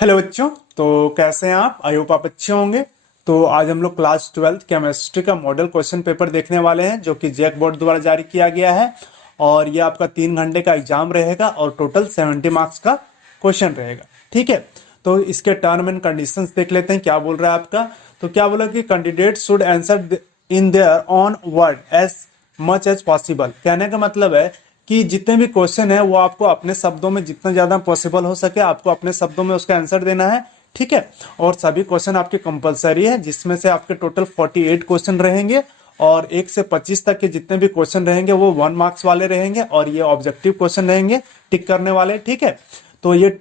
Hello बच्चों। तो कैसे हैं आप? आई होप आप अच्छे होंगे। तो आज हम लोग क्लास 12th केमिस्ट्री का मॉडल क्वेश्चन पेपर देखने वाले हैं जो कि जैक बोर्ड द्वारा जारी किया गया है। और ये आपका 3 घंटे का एग्जाम रहेगा और टोटल 70 मार्क्स का क्वेश्चन रहेगा। ठीक है, तो इसके टर्म एंड कंडीशंस देख लेते हैं क्या बोल रहा है आपका। तो क्या बोला कि candidate should answer in their own word as much as possible. कहने का मतलब है कि जितने भी क्वेश्चन है वो आपको अपने शब्दों में जितना ज्यादा पॉसिबल हो सके आपको अपने शब्दों में उसका आंसर देना है। ठीक है, और सभी क्वेश्चन आपके कंपलसरी है जिसमें से आपके टोटल 48 क्वेश्चन रहेंगे और 1 से 25 तक के जितने भी क्वेश्चन रहेंगे वो 1 मार्क्स वाले रहेंगे और ये ऑब्जेक्टिव क्वेश्चन रहेंगे टिक करने वाले। ठीक है, तो ये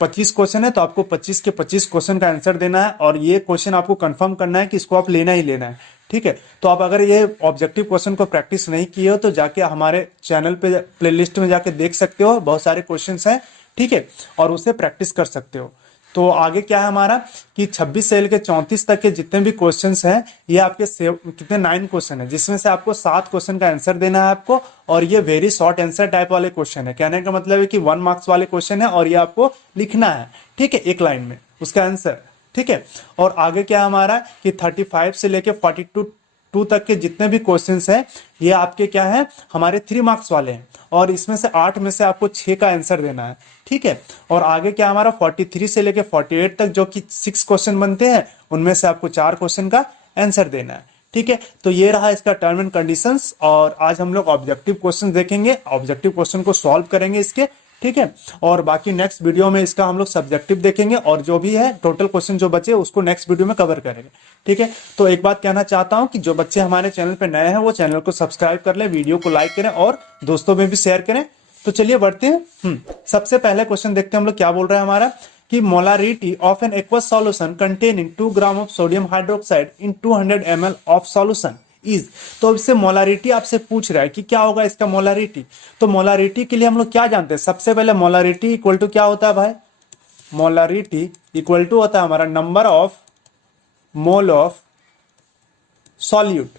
25 क्वेश्चन है तो आपको 25 के 25 क्वेश्चन का आंसर देना है और ये क्वेश्चन आपको कंफर्म करना है कि इसको आप लेना ही लेना है। ठीक है, तो आप अगर ये ऑब्जेक्टिव क्वेश्चन को प्रैक्टिस नहीं किए हो तो जाके हमारे चैनल पे प्लेलिस्ट में जाके देख सकते हो, बहुत सारे क्वेश्चंस हैं। ठीक है, और उसे प्रैक्टिस कर सकते हो। तो आगे क्या है हमारा कि 26 से लेकर 34 तक के जितने भी क्वेश्चंस हैं ये आपके कितने 9 क्वेश्चन है जिसमें से आपको 7 क्वेश्चन का आंसर देना है आपको। और ये वेरी शॉर्ट आंसर टाइप वाले क्वेश्चन है। कहने का मतलब है कि 1 मार्क्स वाले क्वेश्चन है और ये आपको लिखना है। ठीक है, एक लाइन में उसका आंसर। ठीक है, और आगे क्या है हमारा कि 35 से लेकर 42 तक के जितने भी क्वेश्चंस हैं ये आपके क्या है हमारे 3 मार्क्स वाले हैं और इसमें से 8 में से आपको 6 का आंसर देना है। ठीक है, और आगे क्या हमारा 43 से लेके 48 तक जो कि 6 क्वेश्चन बनते हैं उनमें से आपको 4 क्वेश्चन का आंसर देना है। ठीक है, तो ये रहा इसका टर्म एंड कंडीशंस और आज हम लोग ऑब्जेक्टिव क्वेश्चन देखेंगे, ऑब्जेक्टिव क्वेश्चन को सॉल्व करेंगे इसके। ठीक है, और बाकी नेक्स्ट वीडियो में इसका हम लोग सब्जेक्टिव देखेंगे और जो भी है टोटल क्वेश्चन जो बचे उसको नेक्स्ट वीडियो में कवर करेंगे। ठीक है, तो एक बात कहना चाहता हूं कि जो बच्चे हमारे चैनल पे नए हैं वो चैनल को सब्सक्राइब कर ले, वीडियो को लाइक करें और दोस्तों में भी शेयर करें। तो चलिए बढ़ते हैं। सबसे पहले क्वेश्चन देखते हैं हम लोग क्या बोल रहा है हमारा कि molarity of an aqueous solution containing 2 gram of sodium hydroxide in 200 ml of solution is. तो अब इससे मोलारिटी आपसे पूछ रहा है कि क्या होगा इसका मोलारिटी। तो मोलारिटी के लिए हम लोग क्या जानते हैं, सबसे पहले मोलारिटी इक्वल टू क्या होता है भाई, मोलारिटी इक्वल टू होता है हमारा number of mole of solute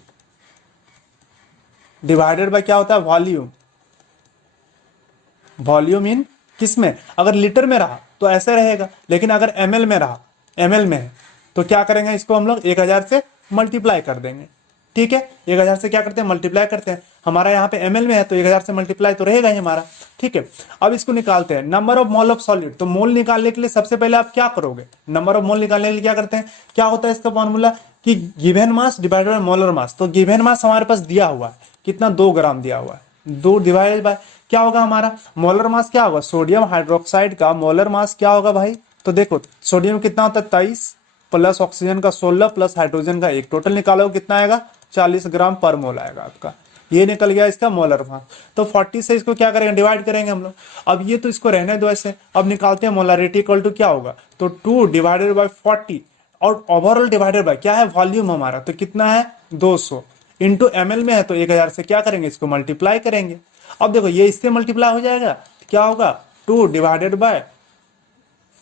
divided by क्या होता है वॉल्यूम। वॉल्यूम इन किसमें, अगर लीटर में रहा तो ऐसे रहेगा, लेकिन अगर एमएल में रहा, एमएल में है तो क्या करेंगे इसको हम लोग 1000 से मल्टीप्लाई कर देंगे। ठीक है, 1000 से क्या करते हैं मल्टीप्लाई करते हैं, हमारा यहाँ पे एमएल में है तो 1000 से मल्टीप्लाई तो रहेगा ही हमारा। ठीक है, अब इसको निकालते हैं number of mole of solid. तो मोल निकालने के लिए सबसे पहले आप क्या करोगे, नंबर ऑफ मोल निकालने के लिए क्या करते हैं, क्या होता है इसका फॉर्मूला कि given mass divided by molar mass. तो गिवन मास हमारे पास दिया हुआ है कितना, 2 ग्राम दिया हुआ है, 2 डिवाइडेड बाय क्या होगा हमारा मोलर मास, क्या होगा सोडियम हाइड्रोक्साइड का मोलर मास क्या होगा भाई। तो देखो सोडियम कितना होता है 23 प्लस ऑक्सीजन का 16 प्लस हाइड्रोजन का 1, टोटल निकालो कितना आएगा 40 ग्राम पर मोल आएगा आपका। ये निकल गया इसका मोलर मास। तो 40 से इसको क्या करेंगे डिवाइड करेंगे हम लोग। अब ये तो इसको रहने दो ऐसे, अब निकालते हैं मोलारिटी इक्वल टू क्या होगा, तो 2 डिवाइडेड बाय 40 और ओवरऑल डिवाइडेड बाय क्या है वॉल्यूम हमारा, तो कितना है 200 इंटू एमएल में है तो 1000 से क्या करेंगे इसको मल्टीप्लाई करेंगे। अब देखो ये इससे मल्टीप्लाई हो जाएगा, क्या होगा 2 डिवाइडेड बाय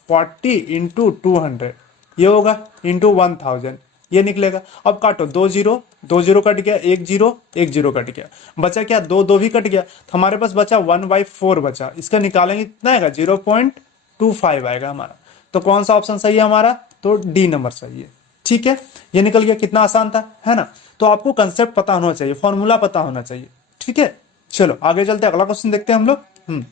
40 इंटू 200 ये होगा इंटू 1000 ये निकलेगा। अब काटो 2 जीरो, 2 जीरो कट गया, 1 जीरो, 1 जीरो कट गया, बचा क्या 2 2 भी कट गया तो हमारे पास बचा 1/4 बचा, इसका निकालेंगे कितना आएगा 0.25 आएगा हमारा। तो कौन सा ऑप्शन सही है हमारा, तो डी नंबर सही है। ठीक है, ये निकल गया, कितना आसान था है ना। तो आपको कंसेप्ट पता होना चाहिए, फॉर्मूला पता होना चाहिए। ठीक है, चलो आगे चलते हैं, अगला क्वेश्चन देखते हैं हम लोग।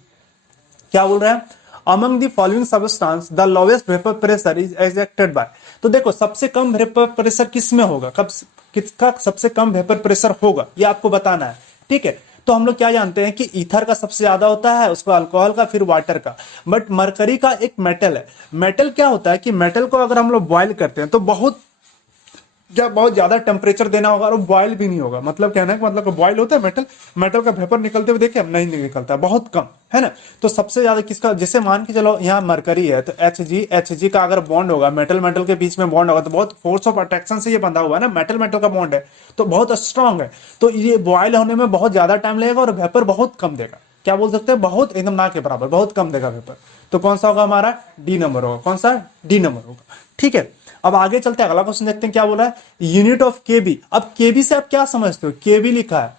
क्या बोल रहे हैं, among the following substance the lowest vapour pressure is expected by. तो देखो सबसे कम वेपर प्रेशर किस में होगा, कब किसका सबसे कम वेपर प्रेशर होगा ये आपको बताना है। ठीक है, तो हम लोग क्या जानते हैं कि ईथर का सबसे ज्यादा होता है, उसको अल्कोहल का, फिर वाटर का। बट मरकरी का एक मेटल है, मेटल क्या होता है कि मेटल को अगर हम लोग बॉयल करते हैं तो बहुत ज्यादा टेम्परेचर देना होगा और बॉयल भी नहीं होगा। मतलब कहना है कि मतलब बॉयल होता है मेटल, मेटल का वेपर निकलते हुए देखे नहीं निकलता, बहुत कम है ना। तो सबसे ज्यादा किसका, जैसे मान के चलो यहाँ मरकरी है तो एच जी का अगर बॉन्ड होगा, मेटल मेटल के बीच में बॉन्ड होगा तो बहुत फोर्स ऑफ अट्रैक्शन से ये बंधा हुआ है ना, मेटल मेटल का बॉन्ड है तो बहुत स्ट्रांग है। तो ये बॉयल होने में बहुत ज्यादा टाइम लगेगा और वेपर बहुत कम देगा। क्या बोल सकते हैं, बहुत एकदम ना के बराबर, बहुत कम देगा वेपर। तो कौन सा होगा हमारा, डी नंबर होगा। कौन सा, डी नंबर होगा। ठीक है, अब आगे चलते हैं, अगला क्वेश्चन देखते हैं क्या बोला है, यूनिट ऑफ केबी। अब केबी से आप क्या समझते हो, केबी लिखा है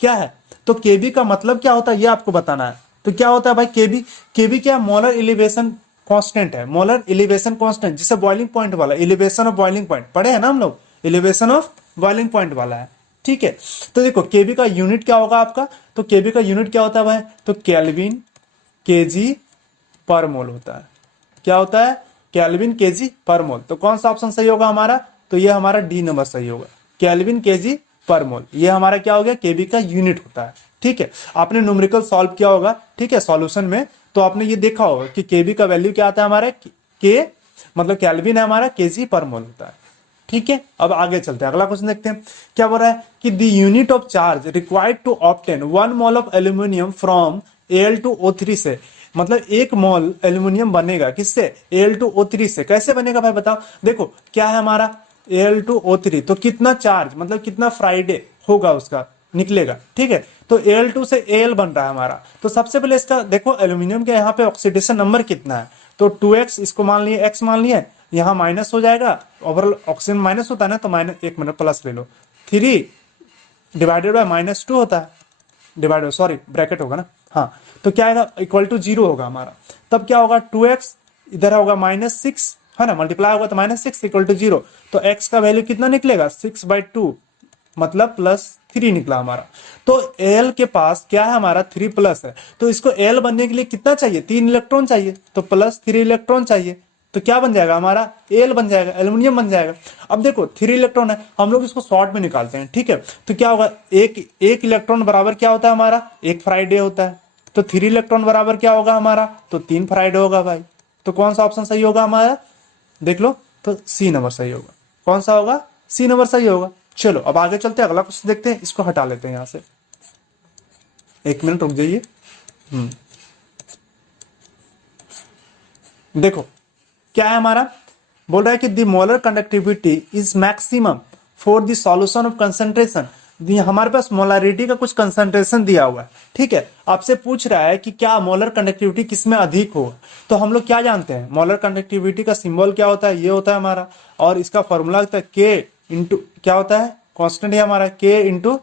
क्या है, तो केबी का मतलब क्या होता है ये आपको बताना है। तो क्या होता है भाई केबी, केबी क्या, मोलर एलिवेशन कांस्टेंट है, मोलर एलिवेशन कांस्टेंट, जिसे बॉइलिंग पॉइंट वाला, एलिवेशन ऑफ बॉइलिंग पॉइंट पढ़े हैं ना हम लोग, एलिवेशन ऑफ बॉइलिंग पॉइंट वाला है। ठीक है, तो देखो केबी का यूनिट क्या होगा आपका, तो केबी का यूनिट क्या होता है भाई, तो केल्विन केजी पर मोल होता है। क्या होता है, केल्विन केजी पर मोल। तो कौन सा ऑप्शन सही होगा हमारा, तो ये हमारा डी नंबर सही होगा, केल्विन केजी पर मोल। ये हमारा क्या हो गया, केबी का यूनिट होता है। ठीक है, आपने न्यूमेरिकल सॉल्व किया होगा, ठीक है, सॉल्यूशन में, तो आपने ये देखा होगा कि केबी का वैल्यू क्या आता है हमारा, के मतलब केल्विन है हमारा, केजी पर मोल होता है। ठीक है, अब आगे चलते हैं, अगला क्वेश्चन देखते हैं। क्या बोल रहा है कि the unit of charge required to obtain 1 mole of aluminium from Al2O3 से, मतलब 1 मोल एल्यूमिनियम बनेगा किससे, Al2O3 से। कैसे बनेगा भाई बताओ, देखो क्या है हमारा Al2O3, तो कितना चार्ज मतलब कितना फ्राइडे होगा उसका निकलेगा। ठीक है, तो Al2 से Al बन रहा है हमारा, तो सबसे पहले इसका देखो एल्यूमिनियम के यहाँ पे ऑक्सीडेशन नंबर कितना है, तो 2x, इसको मान लिए x मान लिए, यहाँ माइनस हो जाएगा, ओवरऑल ऑक्सीजन माइनस होता है ना, तो माइनस, एक मिनट प्लस ले लो, 3 डिवाइडेड बाय -2 होता है, डिवाइड सॉरी ब्रैकेट होगा ना, हाँ, तो क्या आएगा, इक्वल टू 0 होगा हमारा। तब क्या होगा, 2x इधर होगा -6 है ना, मल्टीप्लाई होगा तो -6 इक्वल टू 0, तो x का वैल्यू कितना निकलेगा, 6/2 मतलब +3 निकला हमारा। तो Al के पास क्या है हमारा 3 प्लस है, तो इसको Al बनने के लिए कितना चाहिए, 3 इलेक्ट्रॉन चाहिए, तो +3 इलेक्ट्रॉन चाहिए, तो क्या बन जाएगा हमारा, Al बन जाएगा, एल्यूमिनियम बन जाएगा। अब देखो 3 इलेक्ट्रॉन है, हम लोग इसको शॉर्ट में निकालते हैं। ठीक है, तो क्या होगा, एक इलेक्ट्रॉन बराबर क्या होता है हमारा, 1 फ्राइडे होता है, तो 3 इलेक्ट्रॉन बराबर क्या होगा हमारा, तो 3 फ्राइडे होगा भाई। तो कौन सा ऑप्शन सही होगा हमारा, देख लो, तो सी नंबर सही होगा। कौन सा होगा, सी नंबर सही होगा। चलो अब आगे चलते हैं, अगला क्वेश्चन देखते हैं, इसको हटा लेते हैं यहां से, 1 मिनट रुक जाइए। देखो क्या है हमारा, बोल रहा है कि the molar conductivity is maximum for the solution of concentration. हमारे पास मोलारिटी का कुछ कंसंट्रेशन दिया हुआ है। ठीक है, आपसे पूछ रहा है कि क्या मोलर कंडक्टिविटी किसमें अधिक हो, तो हम लोग क्या जानते हैं, मोलर कंडक्टिविटी का सिंबल क्या होता है, ये होता है हमारा, और इसका फॉर्मूला होता है के इंटू क्या होता है, कांस्टेंट है हमारा, के इंटू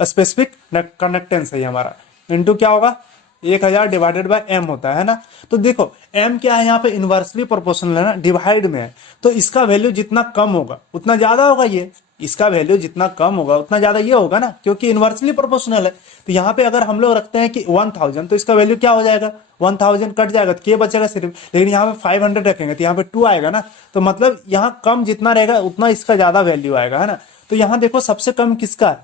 स्पेसिफिक कंडक्टेंस है हमारा, इंटू क्या होगा 1000 डिवाइडेड बाय m होता है ना। तो देखो m क्या है यहाँ पे, इनवर्सली प्रोपोर्शनल है ना, डिवाइड में है, तो इसका वैल्यू जितना कम होगा उतना ज्यादा होगा, ये इसका वैल्यू जितना कम होगा उतना ज्यादा ये होगा ना, क्योंकि इनवर्सली प्रोपोर्शनल है। तो यहाँ पे अगर हम लोग रखते हैं कि 1000, तो इसका वैल्यू क्या हो जाएगा, 1000 कट जाएगा तो के बचेगा सिर्फ, लेकिन यहाँ पे 500 रखेंगे तो यहाँ पे 2 आएगा ना, तो मतलब यहाँ कम जितना रहेगा उतना इसका ज्यादा वैल्यू आएगा, है ना। तो यहाँ देखो सबसे कम किसका है,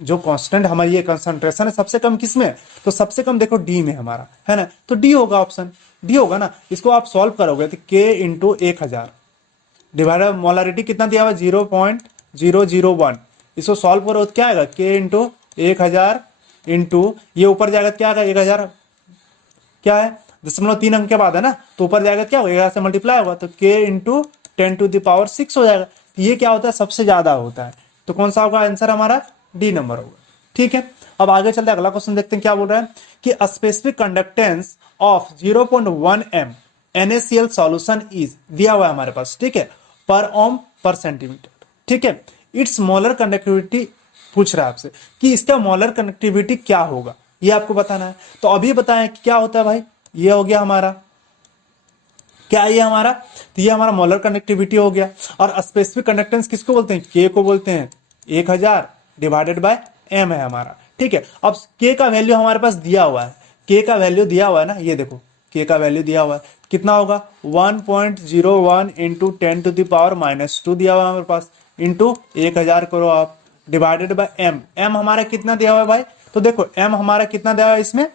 जो कांस्टेंट हमारी ये कंसंट्रेशन है सबसे कम किसमें है, तो सबसे कम देखो डी में हमारा, है ना, तो डी होगा, ऑप्शन डी होगा ना। इसको आप सॉल्व करोगे तो के इंटू 1000 डिवाइड, मोलारिटी कितना दिया हुआ 0.001, इसको सॉल्व करो तो क्या आएगा, के इंटू 1000 इंटू ये ऊपर जाएगा क्या आएगा 1000, क्या है 0.3 अंक के बाद है ना, तो ऊपर जाएगा क्या होगा, 1000 से मल्टीप्लाई होगा, तो के इंटू 10⁶ हो जाएगा। तो ये क्या होता है, सबसे ज्यादा होता है, तो कौन सा होगा आंसर हमारा, डी नंबर होगा। ठीक है, अब आगे चलते हैं, अगला क्वेश्चन देखते हैं क्या बोल रहा है कि specific conductance of 0.1 m NaCl solution is, दिया हुआ है हमारे पास, ठीक है, पर ओम पर सेंटीमीटर। ठीक है, इट्स मोलर कंडक्टिविटी पूछ रहा है आपसे कि इसका मोलर कंडक्टिविटी क्या होगा, ये आपको बताना है। तो अभी बताएं कि क्या होता है भाई, ये हो गया हमारा, क्या ये हमारा, तो ये हमारा मोलर कंडक्टिविटी हो गया। और स्पेसिफिक कंडक्टेंस किसको बोलते हैं, के को बोलते हैं, 1000 डिवाइडेड बाय m है हमारा। ठीक है, अब k का वैल्यू हमारे पास दिया हुआ है, k का वैल्यू दिया हुआ है ना, ये देखो k का वैल्यू दिया हुआ है, कितना होगा 1.01 इंटू 10⁻⁻² दिया हुआ है हमारे पास, इंटू 1000 करो आप, डिवाइडेड बाय m। m हमारा कितना दिया हुआ है भाई, तो देखो m हमारा कितना दिया हुआ है इसमें,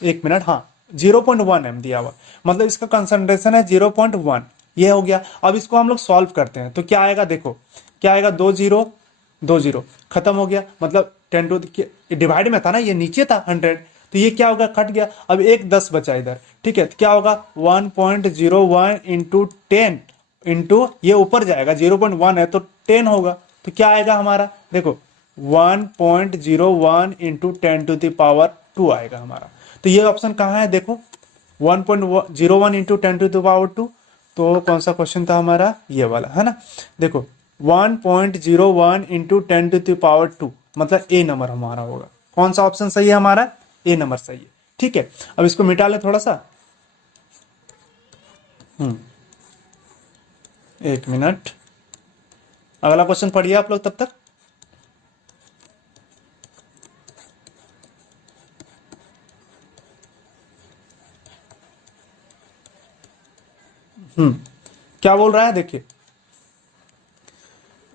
1 मिनट, हाँ 0.1 m दिया हुआ, मतलब इसका कंसंट्रेशन है 0.1, ये हो गया। अब इसको हम लोग सॉल्व करते हैं तो क्या आएगा, देखो क्या आएगा, 2 0 खत्म हो गया, मतलब 10 डिवाइड में था ना, ये नीचे था 100, तो ये क्या होगा, कट गया, अब एक 10 बचा इधर। ठीक है, तो क्या होगा 1.01 इंटू 10 इंटू ये ऊपर जाएगा, 0.1 है तो 10 होगा, तो क्या आएगा हमारा, देखो 1.01 इंटू 10⁻² आएगा हमारा। तो ये ऑप्शन कहाँ है, देखो 1.01 इंटू 10⁻², तो कौन सा क्वेश्चन था हमारा, ये वाला है ना। देखो 1.01 इंटू 10⁻², मतलब ए नंबर हमारा होगा। कौन सा ऑप्शन सही है हमारा, ए नंबर सही है। ठीक है, अब इसको मिटा लें थोड़ा सा, एक मिनट, अगला क्वेश्चन पढ़िए आप लोग तब तक। क्या बोल रहा है देखिए।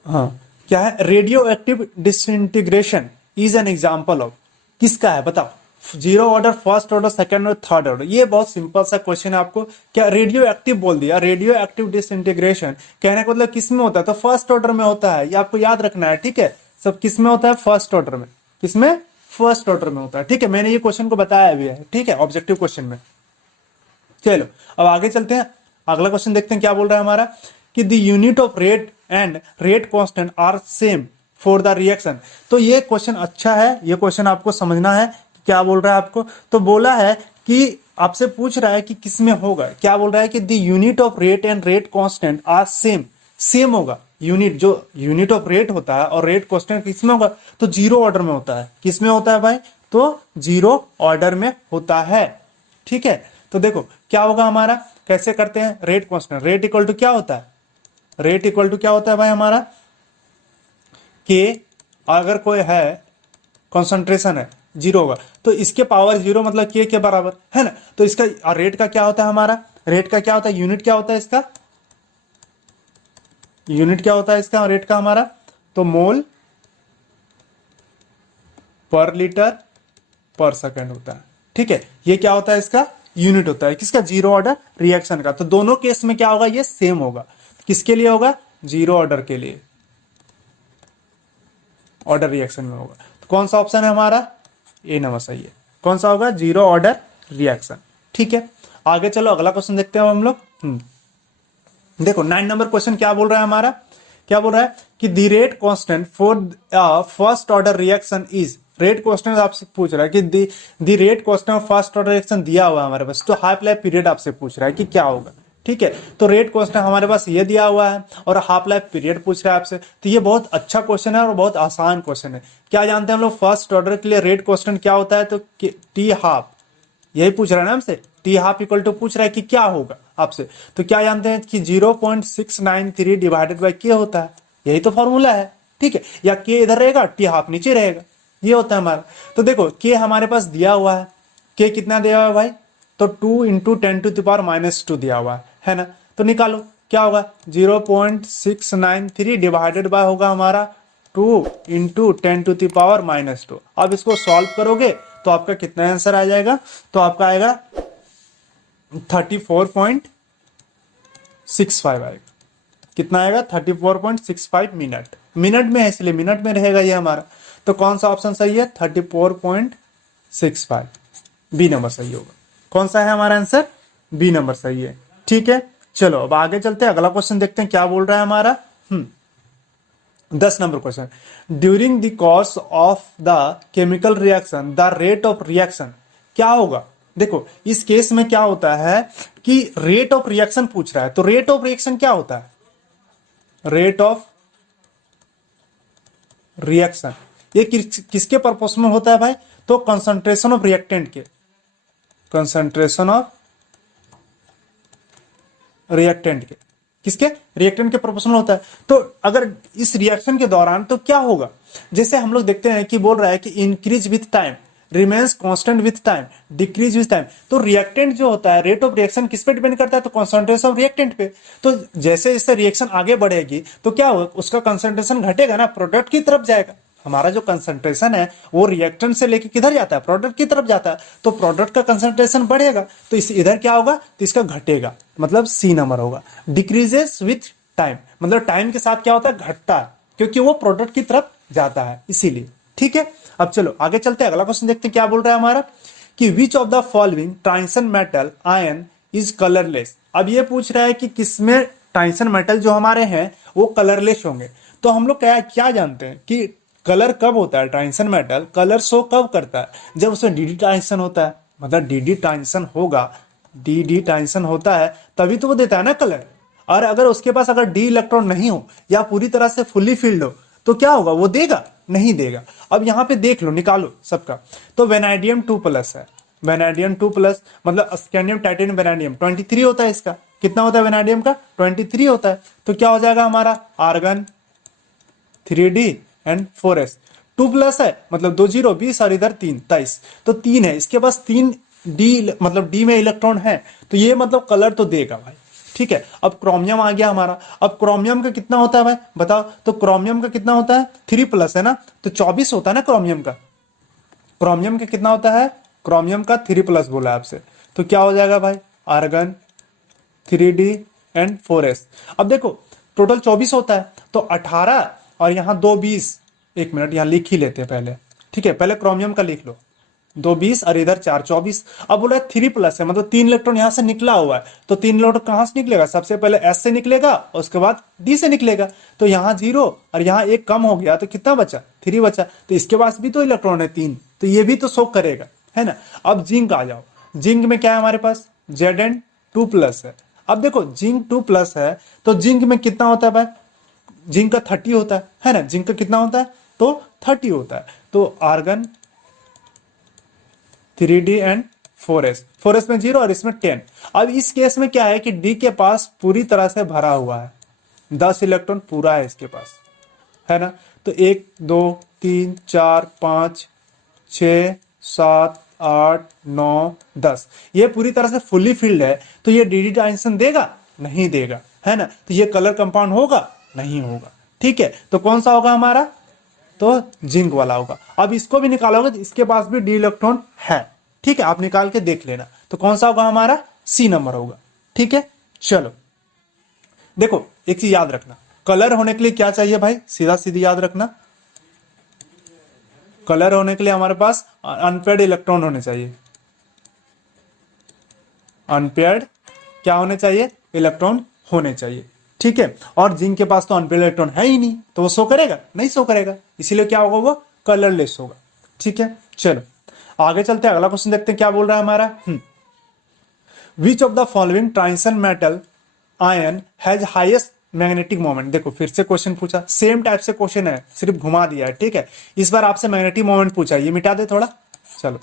हाँ, क्या है, radio active disintegration is an example of, किसका है बताओ, zero order, first order, second order, third order. ये बहुत सिंपल सा क्वेश्चन है आपको। क्या रेडियो एक्टिव बोल दिया, रेडियो एक्टिव डिसइंटीग्रेशन कहने का मतलब किस में होता है, तो फर्स्ट ऑर्डर में होता है, ये आपको याद रखना है, ठीक है। सब किस में होता है, फर्स्ट ऑर्डर में, किसमें, फर्स्ट ऑर्डर में होता है, ठीक है। मैंने ये क्वेश्चन को बताया भी है, ठीक है, ऑब्जेक्टिव क्वेश्चन में। चलो अब आगे चलते हैं, अगला क्वेश्चन देखते हैं क्या बोल रहा है हमारा, कि the unit of rate and rate constant are same for the reaction. तो ये क्वेश्चन अच्छा है, ये क्वेश्चन आपको समझना है क्या बोल रहा है आपको। तो बोला है कि आपसे पूछ रहा है कि किस में होगा, क्या बोल रहा है कि the unit of rate and rate constant are same, same होगा। यूनिट, जो यूनिट ऑफ रेट होता है और रेट कांस्टेंट किस में होगा, तो जीरो ऑर्डर में होता है। किस में होता है भाई, तो जीरो ऑर्डर में होता है, ठीक है। तो देखो क्या होगा हमारा, कैसे करते हैं, rate constant, rate equal to क्या होता है, रेट इक्वल टू क्या होता है भाई हमारा, के, अगर कोई है कंसंट्रेशन है जीरो होगा, तो इसके पावर जीरो मतलब के बराबर है ना। तो इसका रेट का क्या होता है हमारा, रेट का क्या होता है, यूनिट क्या होता है इसका, यूनिट क्या होता है इसका, रेट का हमारा, तो मोल पर लीटर पर सेकंड होता है, ठीक है। ये क्या होता है इसका यूनिट होता है, किसका, जीरो ऑर्डर रिएक्शन का। तो दोनों केस में क्या होगा, ये सेम होगा। किसके लिए होगा, जीरो ऑर्डर के लिए, ऑर्डर रिएक्शन में होगा। तो कौन सा ऑप्शन है हमारा, ए नंबर सही है। कौन सा होगा, जीरो ऑर्डर रिएक्शन, ठीक है। आगे चलो अगला क्वेश्चन देखते हैं हम लोग। देखो 9 नंबर क्वेश्चन क्या बोल रहा है हमारा, क्या बोल रहा है कि the rate constant for first order reaction is, rate constant आपसे पूछ रहा है कि the rate constant first order reaction दिया हुआ है हमारे पास, तो हाफ लाइफ पीरियड आपसे पूछ रहा है कि क्या होगा, ठीक है। तो रेट कांस्टेंट हमारे पास ये दिया हुआ है और हाफ लाइफ पीरियड पूछ रहा है आपसे। तो ये बहुत अच्छा क्वेश्चन है और बहुत आसान क्वेश्चन है। क्या जानते हैं हम लोग, फर्स्ट ऑर्डर के लिए रेट कांस्टेंट क्या होता है, तो टी हाफ, यही पूछ रहा है ना हमसे, टी हाफ इक्वल टू पूछ रहा है कि क्या होगा आपसे। तो क्या जानते हैं कि 0.693 डिवाइडेड बाई के होता है, यही तो फॉर्मूला है, ठीक है। या के इधर रहेगा, टी हाफ नीचे रहेगा, ये होता है हमारा। तो देखो के हमारे पास दिया हुआ है, के कितना दिया हुआ है भाई, तो 2 इंटू 10⁻⁻² दिया हुआ है ना। तो निकालो क्या होगा, 0.693 डिवाइडेड बाय होगा हमारा 2 इंटू 10⁻²। अब इसको सॉल्व करोगे तो आपका कितना आंसर आ जाएगा, तो आपका आएगा 34.65 आएगा। कितना आएगा, 34.65 मिनट, मिनट में है इसलिए मिनट में रहेगा ये हमारा। तो कौन सा ऑप्शन सही है, 34.65, बी नंबर सही होगा। कौन सा है हमारा आंसर, बी नंबर सही है, ठीक है। चलो अब आगे चलते हैं, अगला क्वेश्चन देखते हैं क्या बोल रहा है हमारा। 10 number question, during the course of the chemical reaction the rate of reaction, क्या होगा। देखो इस केस में क्या होता है कि रेट ऑफ रिएक्शन पूछ रहा है, तो रेट ऑफ रिएक्शन क्या होता है, रेट ऑफ रिएक्शन ये किसके प्रोपोर्शनल होता है भाई, तो कंसंट्रेशन ऑफ रिएक्टेंट के, कंसंट्रेशन ऑफ रिएक्टेंट के, किसके, रिएक्टेंट के प्रोपोर्शनल होता है। तो अगर इस रिएक्शन के दौरान तो क्या होगा, जैसे हम लोग देखते हैं कि बोल रहा है कि increase with time, remains constant with time, decrease with time. तो रिएक्टेंट जो होता है, रेट ऑफ रिएक्शन किस पे डिपेंड करता है, तो कंसंट्रेशन ऑफ रिएक्टेंट पे। तो जैसे जैसे रिएक्शन आगे बढ़ेगी तो क्या होगा, उसका कंसंट्रेशन घटेगा ना, प्रोडक्ट की तरफ जाएगा। हमारा जो कंसंट्रेशन है वो रिएक्टेंट से लेके किधर जाता है, प्रोडक्ट की तरफ जाता है। तो प्रोडक्ट का कंसंट्रेशन बढ़ेगा तो इस इधर क्या होगा, तो इसका घटेगा, मतलब सी नंबर होगा। डिक्रीजेस विथ टाइम, मतलब टाइम के साथ क्या होता है, घटता है, क्योंकि वो प्रोडक्ट की तरफ जाता है इसीलिए, ठीक है। अब चलो आगे चलते हैं, अगला क्वेश्चन देखते हैं क्या बोल रहा है हमारा, कि विच of the following transition metal ion is colourless. अब ये पूछ रहा है कि किसमें ट्रांजिशन मेटल जो हमारे हैं वो कलरलेस होंगे। तो हम लोग क्या जानते हैं कि कलर कब होता है, ट्रांजिशन मेटल कलर शो कब करता है, जब उसमें डीडी ट्रांजिशन होता है, मतलब डीडी ट्रांजिशन होगा, डीडी ट्रांजिशन होता है तभी तो वो देता है ना कलर। और अगर उसके पास अगर डी इलेक्ट्रॉन नहीं हो या पूरी तरह से फुल्ली फिल्ड हो तो क्या होगा, वो देगा, नहीं देगा। अब यहां पे देख लो, निकालो सबका। तो वेनाडियम 2+ है, वेनाडियम 2+ मतलब स्कैंडियम टाइटेनियम वेनाडियम 23 होता है इसका, कितना होता है वेनाडियम का 23 होता है। तो क्या हो जाएगा हमारा आर्गन 3d एंड 4s 2+ है मतलब 2 0 20 और इधर 3 23 तो 3 है इसके पास 3 डी मतलब डी में इलेक्ट्रॉन है तो ये मतलब कलर तो देगा भाई। ठीक है अब क्रोमियम आ गया हमारा। अब क्रोमियम का कितना होता है भाई बताओ। तो क्रोमियम का कितना होता है 3+ है ना तो 24 होता है ना क्रोमियम का। क्रोमियम का कितना होता है क्रोमियम का 3+ बोला है आपसे। तो क्या हो जाएगा भाई आर्गन 3d एंड 4s। अब देखो टोटल 24 होता है तो 18 और यहाँ 2 20। एक मिनट यहाँ लिख ही लेते हैं पहले। ठीक है पहले क्रोमियम का लिख लो 2 20 और इधर 4 24। अब बोला 3+ है मतलब 3 इलेक्ट्रॉन यहाँ से निकला हुआ है तो 3 इलेक्ट्रॉन कहाँ से निकलेगा सबसे पहले s से निकलेगा और उसके बाद d से निकलेगा। तो यहाँ 0 और यहाँ एक कम हो गया तो कितना बचा 3 बचा। तो इसके पास भी तो इलेक्ट्रॉन है 3 तो ये भी तो शो करेगा है ना। अब जिंक आ जाओ। जिंक में क्या है हमारे पास Zn2+ है। अब देखो जिंक 2+ है तो जिंक में कितना होता है भाई जिंक का 30 होता है ना। जिंक का कितना होता है तो 30 होता है। तो आर्गन 3d एंड 4s में 0 और इसमें 10। अब इस केस में क्या है कि d के पास पूरी तरह से भरा हुआ है 10 इलेक्ट्रॉन पूरा है इसके पास है ना। तो 1 2 3 4 5 6 7 8 9 10 ये पूरी तरह से फुल्ली फिल्ड है। तो ये डी ट्रांजिशन देगा नहीं देगा है ना। तो ये कलर कंपाउंड होगा नहीं होगा। ठीक है तो कौन सा होगा हमारा तो जिंक वाला होगा। अब इसको भी निकालोगे तो इसके पास भी डी इलेक्ट्रॉन है। ठीक है आप निकाल के देख लेना। तो कौन सा होगा हमारा सी नंबर होगा। ठीक है चलो देखो एक चीज याद रखना कलर होने के लिए क्या चाहिए भाई सीधा सीधी याद रखना। कलर होने के लिए हमारे पास अनपेयर्ड इलेक्ट्रॉन होने चाहिए। अनपेयर्ड क्या होने चाहिए इलेक्ट्रॉन होने चाहिए। ठीक है और जिंक के पास तो अनपेयर्ड इलेक्ट्रॉन है ही नहीं तो वो शो करेगा नहीं शो करेगा इसीलिए क्या होगा वो कलरलेस होगा। ठीक है चलो आगे चलते हैं अगला क्वेश्चन देखते हैं क्या बोल रहा है हमारा। Which of the following transition metal ion has highest magnetic moment. देखो फिर से क्वेश्चन पूछा सेम टाइप से क्वेश्चन है सिर्फ घुमा दिया है। ठीक है इस बार आपसे मैग्नेटिक मोमेंट पूछा ये मिटा दे थोड़ा। चलो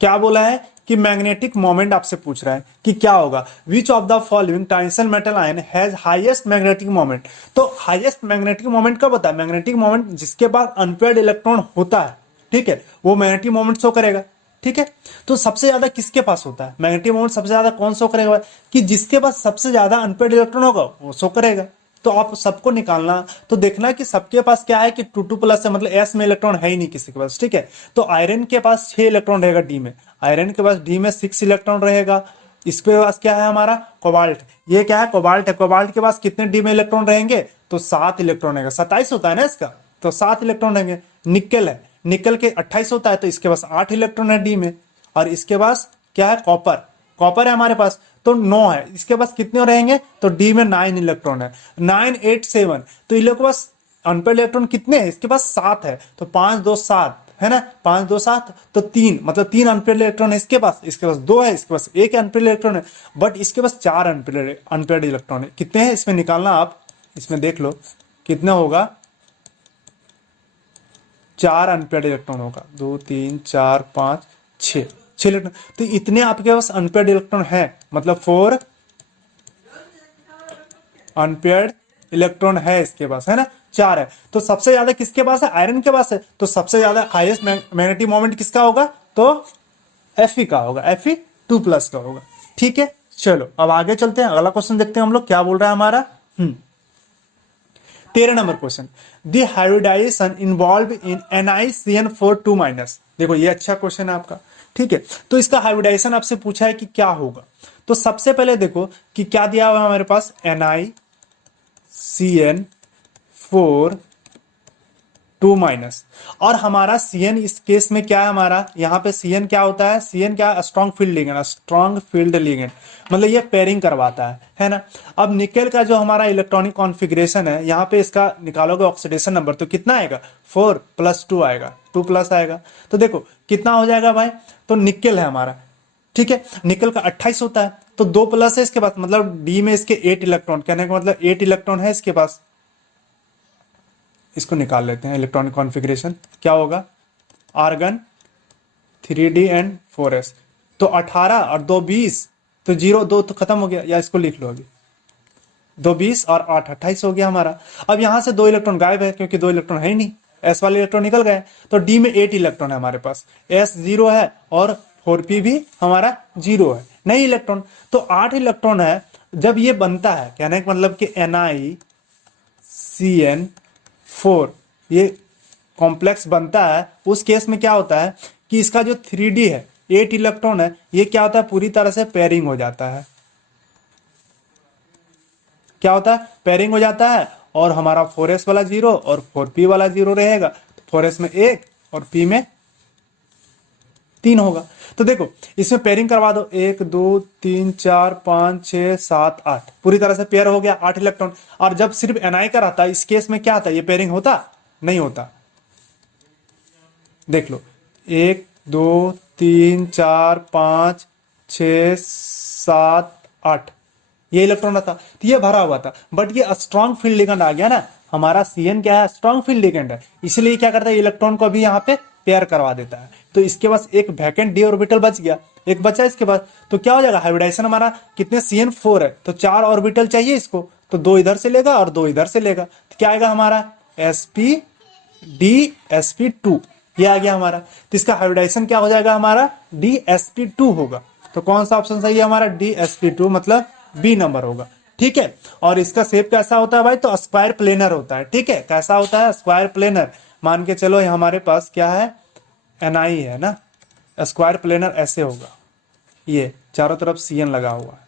क्या बोला है कि मैग्नेटिक मोमेंट आपसे पूछ रहा है कि क्या होगा विच of the following transition metal ion has highest magnetic moment. तो हाईएस्ट मैग्नेटिक मोमेंट कब होता है मैग्नेटिक मोमेंट जिसके पास अनपेयर्ड इलेक्ट्रॉन होता है। ठीक है वो मैग्नेटिक मोमेंट शो करेगा। ठीक है तो सबसे ज्यादा किसके पास होता है मैग्नेटिक मोमेंट सबसे ज्यादा कौन शो करेगा कि जिसके पास सबसे ज्यादा अनपेयर्ड इलेक्ट्रॉन होगा वो शो करेगा। तो आप सबको निकालना तो देखना कि सबके पास क्या है कि 2+ है मतलब s में इलेक्ट्रॉन है ही नहीं किसी के पास। ठीक है तो आयरन के पास 6 इलेक्ट्रॉन रहेगा डी में। आयरन के पास डी में 6 इलेक्ट्रॉन रहेगा। इसके पास क्या है हमारा कोबाल्ट ये क्या है कोबाल्ट है। कोबाल्ट के पास कितने डी में इलेक्ट्रॉन रहेंगे तो 7 इलेक्ट्रॉन रहेगा 27 होता है ना इसका तो 7 इलेक्ट्रॉन रहेंगे। निकल है निकल के 28 होता है तो इसके पास 8 इलेक्ट्रॉन है डी में। और इसके पास क्या है कॉपर कॉपर है हमारे पास तो 9 है इसके पास कितने रहेंगे तो डी में 9 इलेक्ट्रॉन है 9 8 7। तो इन लोगों के पास अनपेयर्ड इलेक्ट्रॉन कितने हैं इसके पास 7 है तो 5 2 7 है ना 5 2 7 तो 3 मतलब 3 अनपेयर्ड इलेक्ट्रॉन है इसके पास 2 है इसके पास 1 अनपेयर्ड इलेक्ट्रॉन है बट इसके पास 4 अनपेयर्ड इलेक्ट्रॉन है। कितने हैं इसमें निकालना आप इसमें देख लो कितना होगा 4 अनपेयर्ड इलेक्ट्रॉन होगा 2 3 4 5 6 इलेक्ट्रॉन। तो इतने आपके पास अनपेयर्ड इलेक्ट्रॉन है मतलब 4 अनपेयर्ड इलेक्ट्रॉन है इसके पास है ना 4 है। तो सबसे ज्यादा किसके पास है आयरन के पास है तो सबसे ज्यादा हाईएस्ट मैग्नेटिक मोमेंट किसका होगा तो Fe का होगा Fe2+ का होगा। ठीक है चलो अब आगे चलते हैं अगला क्वेश्चन देखते हैं हम लोग क्या बोल रहा है हमारा। 13 number question the hybridization involve in NiCN4 -। देखो ये अच्छा क्वेश्चन है आपका। ठीक है तो इसका हाइब्रिडाइजेशन आपसे पूछा है कि क्या होगा। तो सबसे पहले देखो कि क्या दिया हुआ है हमारे पास NiCN4 2- और हमारा Cn इस केस में क्या है हमारा यहाँ पे Cn क्या होता है Cn क्या strong field ligand strong field ligand मतलब ये पेयरिंग करवाता है ना। अब निकेल का जो हमारा इलेक्ट्रॉनिक कॉन्फ़िगरेशन है यहाँ पे इसका निकालोगे ऑक्सीडेशन नंबर तो कितना आएगा 4 + 2 आएगा 2+ आएगा। तो देखो कितना हो जाएगा भाई तो निकेल है हमारा। ठीक है निकेल का 28 होता है तो 2+ है इसके पास मतलब डी में इसके 8 इलेक्ट्रॉन कहने का मतलब 8 इलेक्ट्रॉन है इसके पास। इसको निकाल लेते हैं इलेक्ट्रॉनिक कॉन्फ़िगरेशन क्या होगा आर्गन 3d एंड 4s तो 18 और 2 20, तो 0 2 तो खत्म हो गया, या इसको लिख लो अभी, 2 20 और 8 28 हो गया हमारा। अब यहां से 2 इलेक्ट्रॉन गायब है क्योंकि 2 इलेक्ट्रॉन है ही नहीं, एस वाले इलेक्ट्रॉन निकल गए, तो डी में 8 इलेक्ट्रॉन है हमारे पास, एस 0 है और 4p भी हमारा 0 है, नहीं इलेक्ट्रॉन, तो 8 इलेक्ट्रॉन है। जब ये बनता है, कहने का मतलब कि NiCN4 ये कॉम्प्लेक्स बनता है, उस केस में क्या होता है कि इसका जो 3d है 8 इलेक्ट्रॉन है, ये क्या होता है पूरी तरह से पेयरिंग हो जाता है, क्या होता है पेयरिंग हो जाता है, और हमारा 4s वाला 0 और 4p वाला 0 रहेगा, 4s में 1 और p में 3 होगा। तो देखो इसमें पेयरिंग करवा दो, 1 2 3 4 5 6 7 8, पूरी तरह से पेयर हो गया 8 इलेक्ट्रॉन। और जब सिर्फ Ni का रहता है, इस केस में क्या आता है, ये पेयरिंग होता नहीं होता, देख लो 1 2 3 4 5 6 7 8, ये इलेक्ट्रॉन था, तो ये भरा हुआ था, बट ये स्ट्रॉन्ग फील्ड लिगेंड आ गया ना, हमारा CN क्या है स्ट्रॉन्ग फील्ड लिगेंड है, इसलिए क्या करता है इलेक्ट्रॉन को भी यहाँ पे पेयर करवा देता है। तो इसके पास एक वैकेंट डी ऑर्बिटल बच गया, एक बचा इसके पास, तो क्या हो जाएगा हाइब्रिडाइजेशन हमारा कितने CN4 है, तो 4 ऑर्बिटल चाहिए इसको, तो 2 इधर से लेगा और 2 इधर से लेगा, तो क्या आएगा हमारा sp_d_sp2, ये आ गया हमारा। तो इसका हाइब्रिडाइजेशन क्या हो जाएगा हमारा dsp2 होगा। तो कौन सा ऑप्शन सही है हमारा dsp2, मतलब बी नंबर होगा, ठीक है। और इसका शेप कैसा होता है भाई, तो स्क्वायर प्लेनर होता है, ठीक है, कैसा होता है स्क्वायर प्लेनर, मान के चलो हमारे पास क्या है Ni है ना, स्क्वायर प्लेनर ऐसे होगा, ये चारों तरफ CN लगा हुआ है।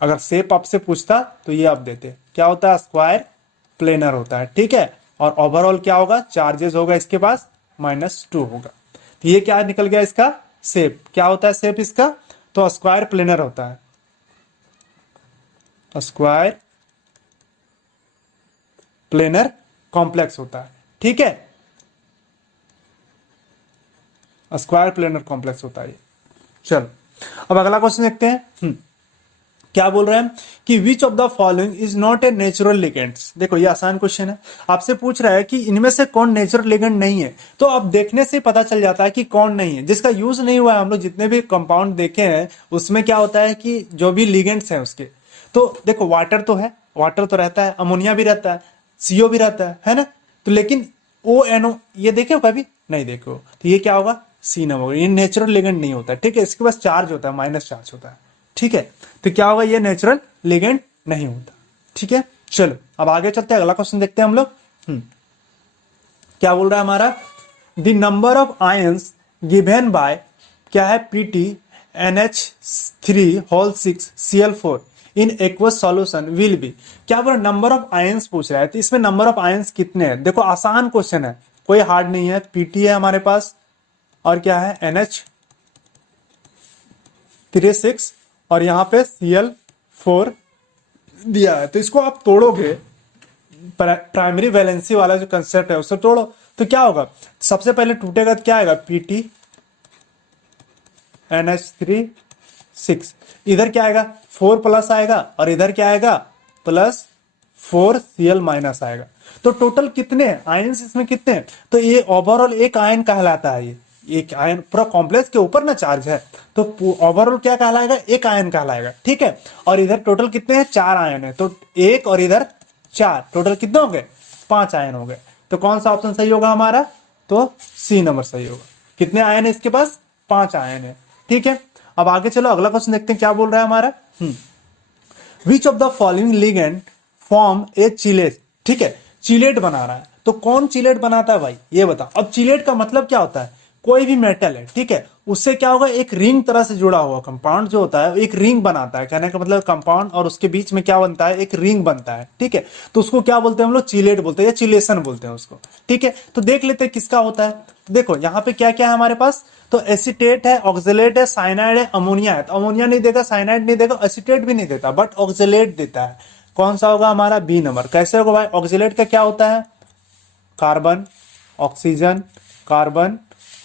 अगर शेप आपसे पूछता तो ये आप देते, क्या होता है स्क्वायर प्लेनर होता है, ठीक है। और ओवरऑल क्या होगा, चार्जेस होगा इसके पास -2 होगा। तो ये क्या निकल गया इसका शेप, क्या होता है शेप इसका, तो स्क्वायर प्लेनर होता है, स्क्वायर प्लेनर कॉम्प्लेक्स होता है, ठीक है, स्क्वायर प्लेनर कॉम्प्लेक्स होता है। चलो अब अगला क्वेश्चन देखते हैं। क्या बोल रहे हैं कि विच of the following is not a natural ligands. देखो ये आसान क्वेश्चन है, आपसे पूछ रहा है कि इनमें से कौन नेचुरल लिगेंड नहीं है, तो अब देखने से पता चल जाता है कि कौन नहीं है, जिसका यूज नहीं हुआ है। हम लोग जितने भी कंपाउंड देखे हैं उसमें क्या होता है कि जो भी लिगेंड्स हैं उसके, तो देखो वाटर तो है, वाटर तो रहता है, अमोनिया भी रहता है, CO भी रहता है ना, तो लेकिन ONO ये देखे हो कभी नहीं देखे हो, तो ये क्या होगा C नंबर होगा, ये नेचुरल लिगेंड नहीं होता, ठीक है। इसके पास चार्ज होता है, माइनस चार्ज होता है, ठीक है, तो क्या होगा ये नेचुरल लिगेंड नहीं होता, ठीक है। चलो अब आगे चलते हैं, अगला क्वेश्चन देखते हैं हम लोग। क्या बोल रहा है हमारा, the number of ions given by क्या है PT NH3 6 Cl4 in aqueous solution will be, क्या बोल रहा नंबर ऑफ आयंस पूछ रहा है, तो इसमें नंबर ऑफ आयंस कितने हैं। देखो आसान क्वेश्चन है, कोई हार्ड नहीं है, PT है हमारे पास और क्या है NH3 6 और यहाँ पे Cl4 दिया है, तो इसको आप तोड़ोगे, प्राइमरी वैलेंसी वाला जो कंसेप्ट है उससे तोड़ो, तो क्या होगा सबसे पहले टूटेगा तो क्या आएगा PT NH3 6, इधर क्या आएगा 4 प्लस आएगा और इधर क्या आएगा +4 Cl माइनस आएगा। तो टोटल कितने आयंस इसमें कितने हैं, तो ये ओवरऑल एक आयन कहलाता है, ये एक आयन पूरा कॉम्प्लेक्स के ऊपर ना चार्ज है, तो ओवरऑल क्या कहलाएगा एक आयन कहलाएगा, ठीक है। और इधर टोटल कितने हैं 4 आयन है, तो 1 और इधर 4, टोटल कितने हो गए 5 आयन हो गए। तो कौन सा ऑप्शन सही होगा हमारा, तो C नंबर सही होगा। कितने आयन है इसके पास 5 आयन है, ठीक है। अब आगे चलो अगला क्वेश्चन देखते हैं, क्या बोल रहा है हमारा, which of the following ligand form A chelate, ठीक है, चिलेट बना रहा है, तो कौन चिलेट बनाता है भाई ये बता। अब चिलेट का मतलब क्या होता है, कोई भी मेटल है, ठीक है, उससे क्या होगा एक रिंग तरह से जुड़ा हुआ कंपाउंड जो होता है एक रिंग बनाता है, कहने का मतलब कंपाउंड और उसके बीच में क्या बनता है एक रिंग बनता है, ठीक है। तो उसको क्या बोलते हैं हम लोग चिलेट बोलते हैं या चिलेशन बोलते हैं उसको, ठीक है। तो देख लेते हैं किसका होता है, देखो यहाँ पे क्या क्या है हमारे पास, तो एसीटेट है, ऑक्जेलेट है, साइनाइड है, अमोनिया है। तो अमोनिया नहीं देगा, साइनाइड नहीं देगा, एसीटेट भी नहीं देता, बट ऑक्जेलेट देता है। कौन सा होगा हमारा बी नंबर। कैसे होगा भाई, ऑक्जेलेट का क्या होता है कार्बन ऑक्सीजन कार्बन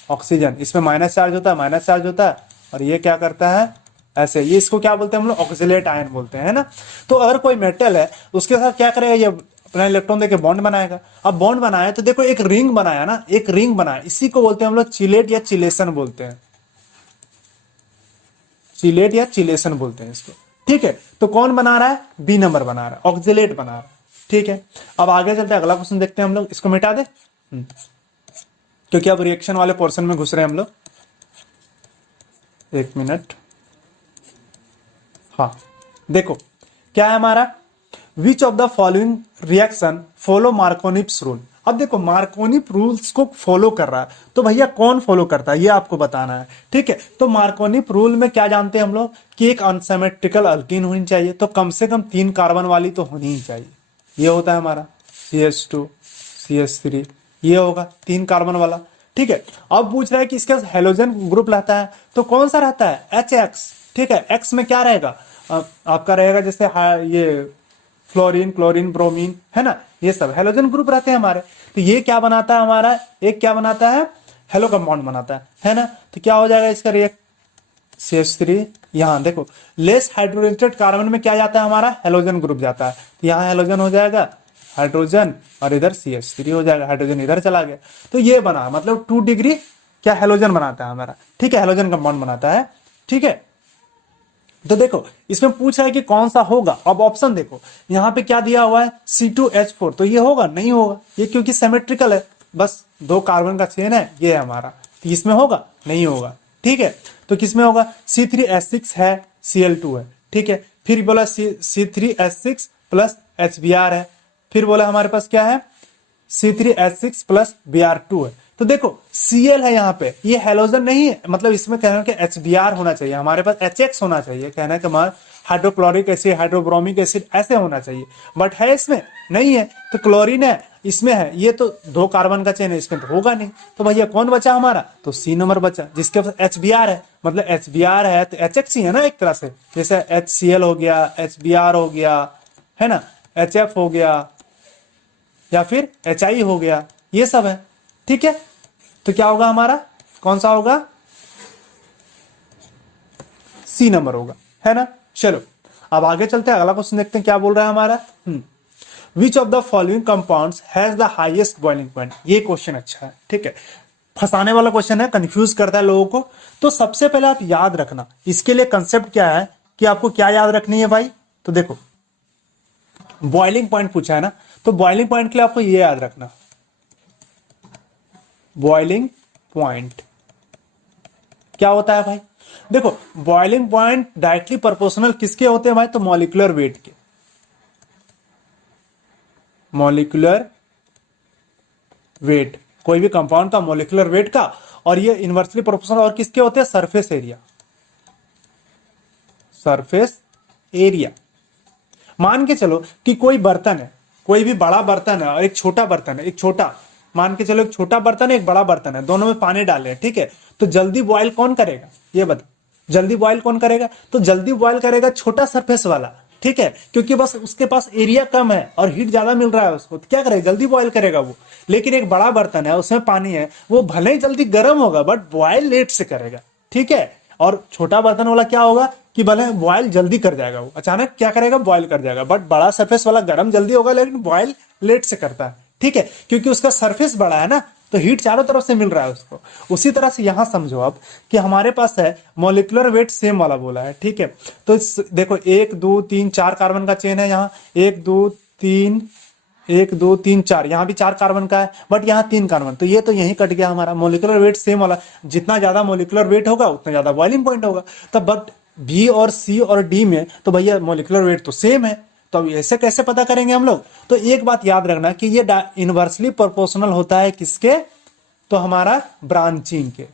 ऑक्सीजन, इसमें माइनस चार्ज होता है, माइनस चार्ज होता है, और ये क्या करता है ऐसे, ये इसको क्या बोलते हैं हम लोग ऑक्जेलेट आयन बोलते हैं ना। तो अगर कोई मेटल है उसके साथ क्या करेगा, ये अपना इलेक्ट्रॉन देके बॉन्ड बनाएगा। अब बॉन्ड बनाया तो देखो एक रिंग बनाया ना, एक रिंग बनाया, इसी को बोलते हैं हम लोग चिलेट या चिलेशन बोलते हैं, चिलेट या चिलेशन बोलते हैं इसको। ठीक है, तो कौन बना रहा है, बी नंबर बना रहा है, ऑक्जिलेट बना रहा है। ठीक है, अब आगे चलते हैं, अगला क्वेश्चन देखते हैं हम लोग, इसको मिटा दे क्योंकि अब रिएक्शन वाले पोर्शन में घुस रहे हैं हम लोग। एक मिनट, हाँ देखो क्या है हमारा, which of the following reaction follow Markovnikov's rule. अब देखो मार्कोनिप रूल्स को फॉलो कर रहा है, तो भैया कौन फॉलो करता है ये आपको बताना है। ठीक है, तो मार्कोनिप रूल में क्या जानते हैं हम लोग कि एक अनसिमेट्रिकल अल्कीन होनी चाहिए, तो कम से कम 3 कार्बन वाली तो होनी ही चाहिए। ये होता है हमारा CH2 CH3, ये होगा 3 कार्बन वाला। ठीक है, अब पूछ रहा है कि इसका हेलोजन ग्रुप रहता है, तो कौन सा रहता है, HX। ठीक है, X में क्या रहेगा, आपका रहेगा जैसे ये फ्लोरीन, क्लोरीन, ब्रोमीन, है ना, ये सब हेलोजन ग्रुप रहते हैं हमारे। तो ये क्या बनाता है हमारा, एक क्या बनाता है, हेलो कंपाउंड बनाता है ना। तो क्या हो जाएगा इसका रिएक्ट CH3, यहाँ देखो लेस हाइड्रोजनेटेड कार्बन में क्या जाता है हमारा, हेलोजन ग्रुप जाता है, तो यहाँ हेलोजन हो जाएगा हाइड्रोजन, और इधर CH3 हो जाएगा, हाइड्रोजन इधर चला गया। तो ये बना, मतलब 2 डिग्री क्या हेलोजन बनाता है हमारा। ठीक है, हेलोजन कंपाउंड बनाता है। ठीक है, तो देखो इसमें पूछ रहा है कि कौन सा होगा। अब ऑप्शन देखो, यहाँ पे क्या दिया हुआ है C2H4, तो ये होगा, नहीं होगा ये, क्योंकि सिमेट्रिकल है, बस 2 कार्बन का चेन है, ये है हमारा, तो इसमें होगा, नहीं होगा। ठीक है, तो किसमें होगा, C3H6 है, Cl2 है। ठीक है, फिर बोला C3H6 प्लस HBr है, फिर बोला हमारे पास क्या है C3H6 प्लस Br2 है। तो देखो Cl है यहाँ पे, ये हेलोजन नहीं है, मतलब इसमें कहना कि HBr होना चाहिए, हमारे पास HX होना चाहिए, कहना कि हमारा हाइड्रोक्लोरिक एसिड, हाइड्रोब्रोमिक एसिड ऐसे होना चाहिए, बट है इसमें नहीं है। तो क्लोरीन है, इसमें है, ये तो 2 कार्बन का चेन है, इसमें तो होगा नहीं। तो भैया कौन बचा हमारा, तो C नंबर बचा, जिसके पास HBr है, मतलब HBr है तो HX ही है ना एक तरह से, जैसे HCl हो गया, HBr हो गया, है ना, HF हो गया, या फिर HI हो गया, ये सब है। ठीक है, तो क्या होगा हमारा, कौन सा होगा, C नंबर होगा, है ना। चलो अब आगे चलते हैं, अगला क्वेश्चन देखते हैं क्या बोल रहा है हमारा। Which of the following compounds has the highest boiling point. ये क्वेश्चन अच्छा है, ठीक है, फंसाने वाला क्वेश्चन है, कंफ्यूज करता है लोगों को। तो सबसे पहले आप याद रखना, इसके लिए कंसेप्ट क्या है कि आपको क्या याद रखनी है भाई। तो देखो बॉइलिंग पॉइंट पूछा है ना, तो बॉइलिंग पॉइंट के लिए आपको ये याद रखना, बॉइलिंग पॉइंट क्या होता है भाई। देखो बॉइलिंग पॉइंट डायरेक्टली प्रोपोर्शनल किसके होते हैं भाई, तो मॉलिक्यूलर वेट के, मॉलिक्यूलर वेट, कोई भी कंपाउंड का मॉलिक्यूलर वेट का, और ये इनवर्सली प्रोपोर्शनल और किसके होते हैं, सरफेस एरिया, सरफेस एरिया। मान के चलो कि कोई बर्तन है, कोई भी बड़ा बर्तन है और एक छोटा बर्तन है, एक छोटा, मान के चलो एक छोटा बर्तन है, एक बड़ा बर्तन है, दोनों में पानी डाले हैं, ठीक है, तो जल्दी बॉयल कौन करेगा, ये बता, जल्दी बॉयल कौन करेगा, तो जल्दी बॉयल करेगा छोटा सरफेस वाला, ठीक है, क्योंकि बस उसके पास एरिया कम है और हीट ज्यादा मिल रहा है उसको, तो क्या करेगा, जल्दी बॉयल करेगा वो। लेकिन एक बड़ा बर्तन है, उसमें पानी है, वो भले ही जल्दी गर्म होगा बट बॉयल लेट से करेगा, ठीक है। और छोटा बर्तन वाला क्या होगा कि भले बॉयल जल्दी कर जाएगा, वो अचानक क्या करेगा, बॉयल कर जाएगा, बट बड़ा सरफेस वाला गर्म जल्दी होगा लेकिन बॉयल लेट से करता है, ठीक है, क्योंकि उसका सरफेस बड़ा है ना, तो हीट चारों तरफ से मिल रहा है उसको। उसी तरह से यहां समझो अब कि हमारे पास है मॉलिक्यूलर वेट सेम वाला बोला है, ठीक है, तो देखो 1 2 3 4 कार्बन का चेन है, यहाँ 1 2 3 1 2 3 4, यहाँ भी 4 कार्बन का है, बट यहाँ 3 कार्बन, तो ये तो यहीं कट गया हमारा, मॉलिक्यूलर वेट सेम वाला, जितना ज्यादा मॉलिक्यूलर वेट होगा उतना ज्यादा बॉइलिंग पॉइंट होगा। तब बट बी और सी और डी में तो भैया मॉलिक्यूलर वेट तो सेम है, तो अब ऐसे कैसे पता करेंगे हम लोग। तो एक बात याद रखना कि ये इनवर्सली प्रोपोर्शनल होता है किसके, तो हमारा ब्रांचिंग के,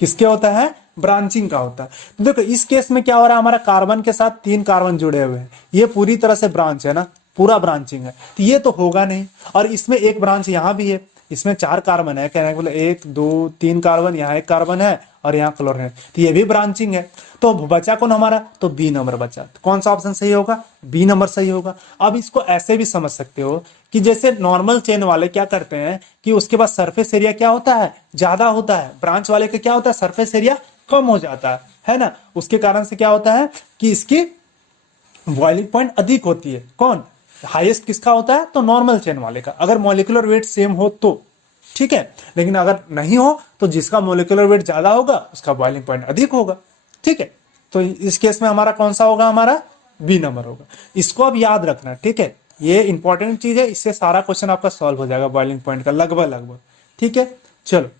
किसके होता है, ब्रांचिंग का होता है। तो देखो इस केस में क्या हो रहा है, हमारा कार्बन के साथ 3 कार्बन जुड़े हुए हैं, ये पूरी तरह से ब्रांच है ना, पूरा ब्रांचिंग है, तो ये तो होगा नहीं। और इसमें एक ब्रांच यहां भी है, इसमें 4 कार्बन है, कहने के बोले 1 2 3 कार्बन, यहाँ 1 कार्बन है और यहाँ क्लोरीन है, तो ये भी ब्रांचिंग है। तो बचा कौन हमारा, तो बी नंबर बचा, तो कौन सा ऑप्शन सही होगा, बी नंबर सही होगा। अब इसको ऐसे भी समझ सकते हो कि जैसे नॉर्मल चेन वाले क्या करते हैं कि उसके पास सरफेस एरिया क्या होता है, ज्यादा होता है, ब्रांच वाले का क्या होता है, सरफेस एरिया कम हो जाता है ना, उसके कारण से क्या होता है कि इसकी बॉइलिंग पॉइंट अधिक होती है। कौन हाईएस्ट किसका होता है? तो नॉर्मल चेन वाले का, अगर मॉलिक्यूलर वेट सेम हो तो, ठीक है। लेकिन अगर नहीं हो तो जिसका मॉलिक्यूलर वेट ज्यादा होगा उसका बॉइलिंग पॉइंट अधिक होगा, ठीक है। तो इस केस में हमारा कौन सा होगा? हमारा बी नंबर होगा। इसको अब याद रखना, ठीक है, ये इंपॉर्टेंट चीज है, इससे सारा क्वेश्चन आपका सॉल्व हो जाएगा बॉइलिंग पॉइंट का लगभग, ठीक है। चलो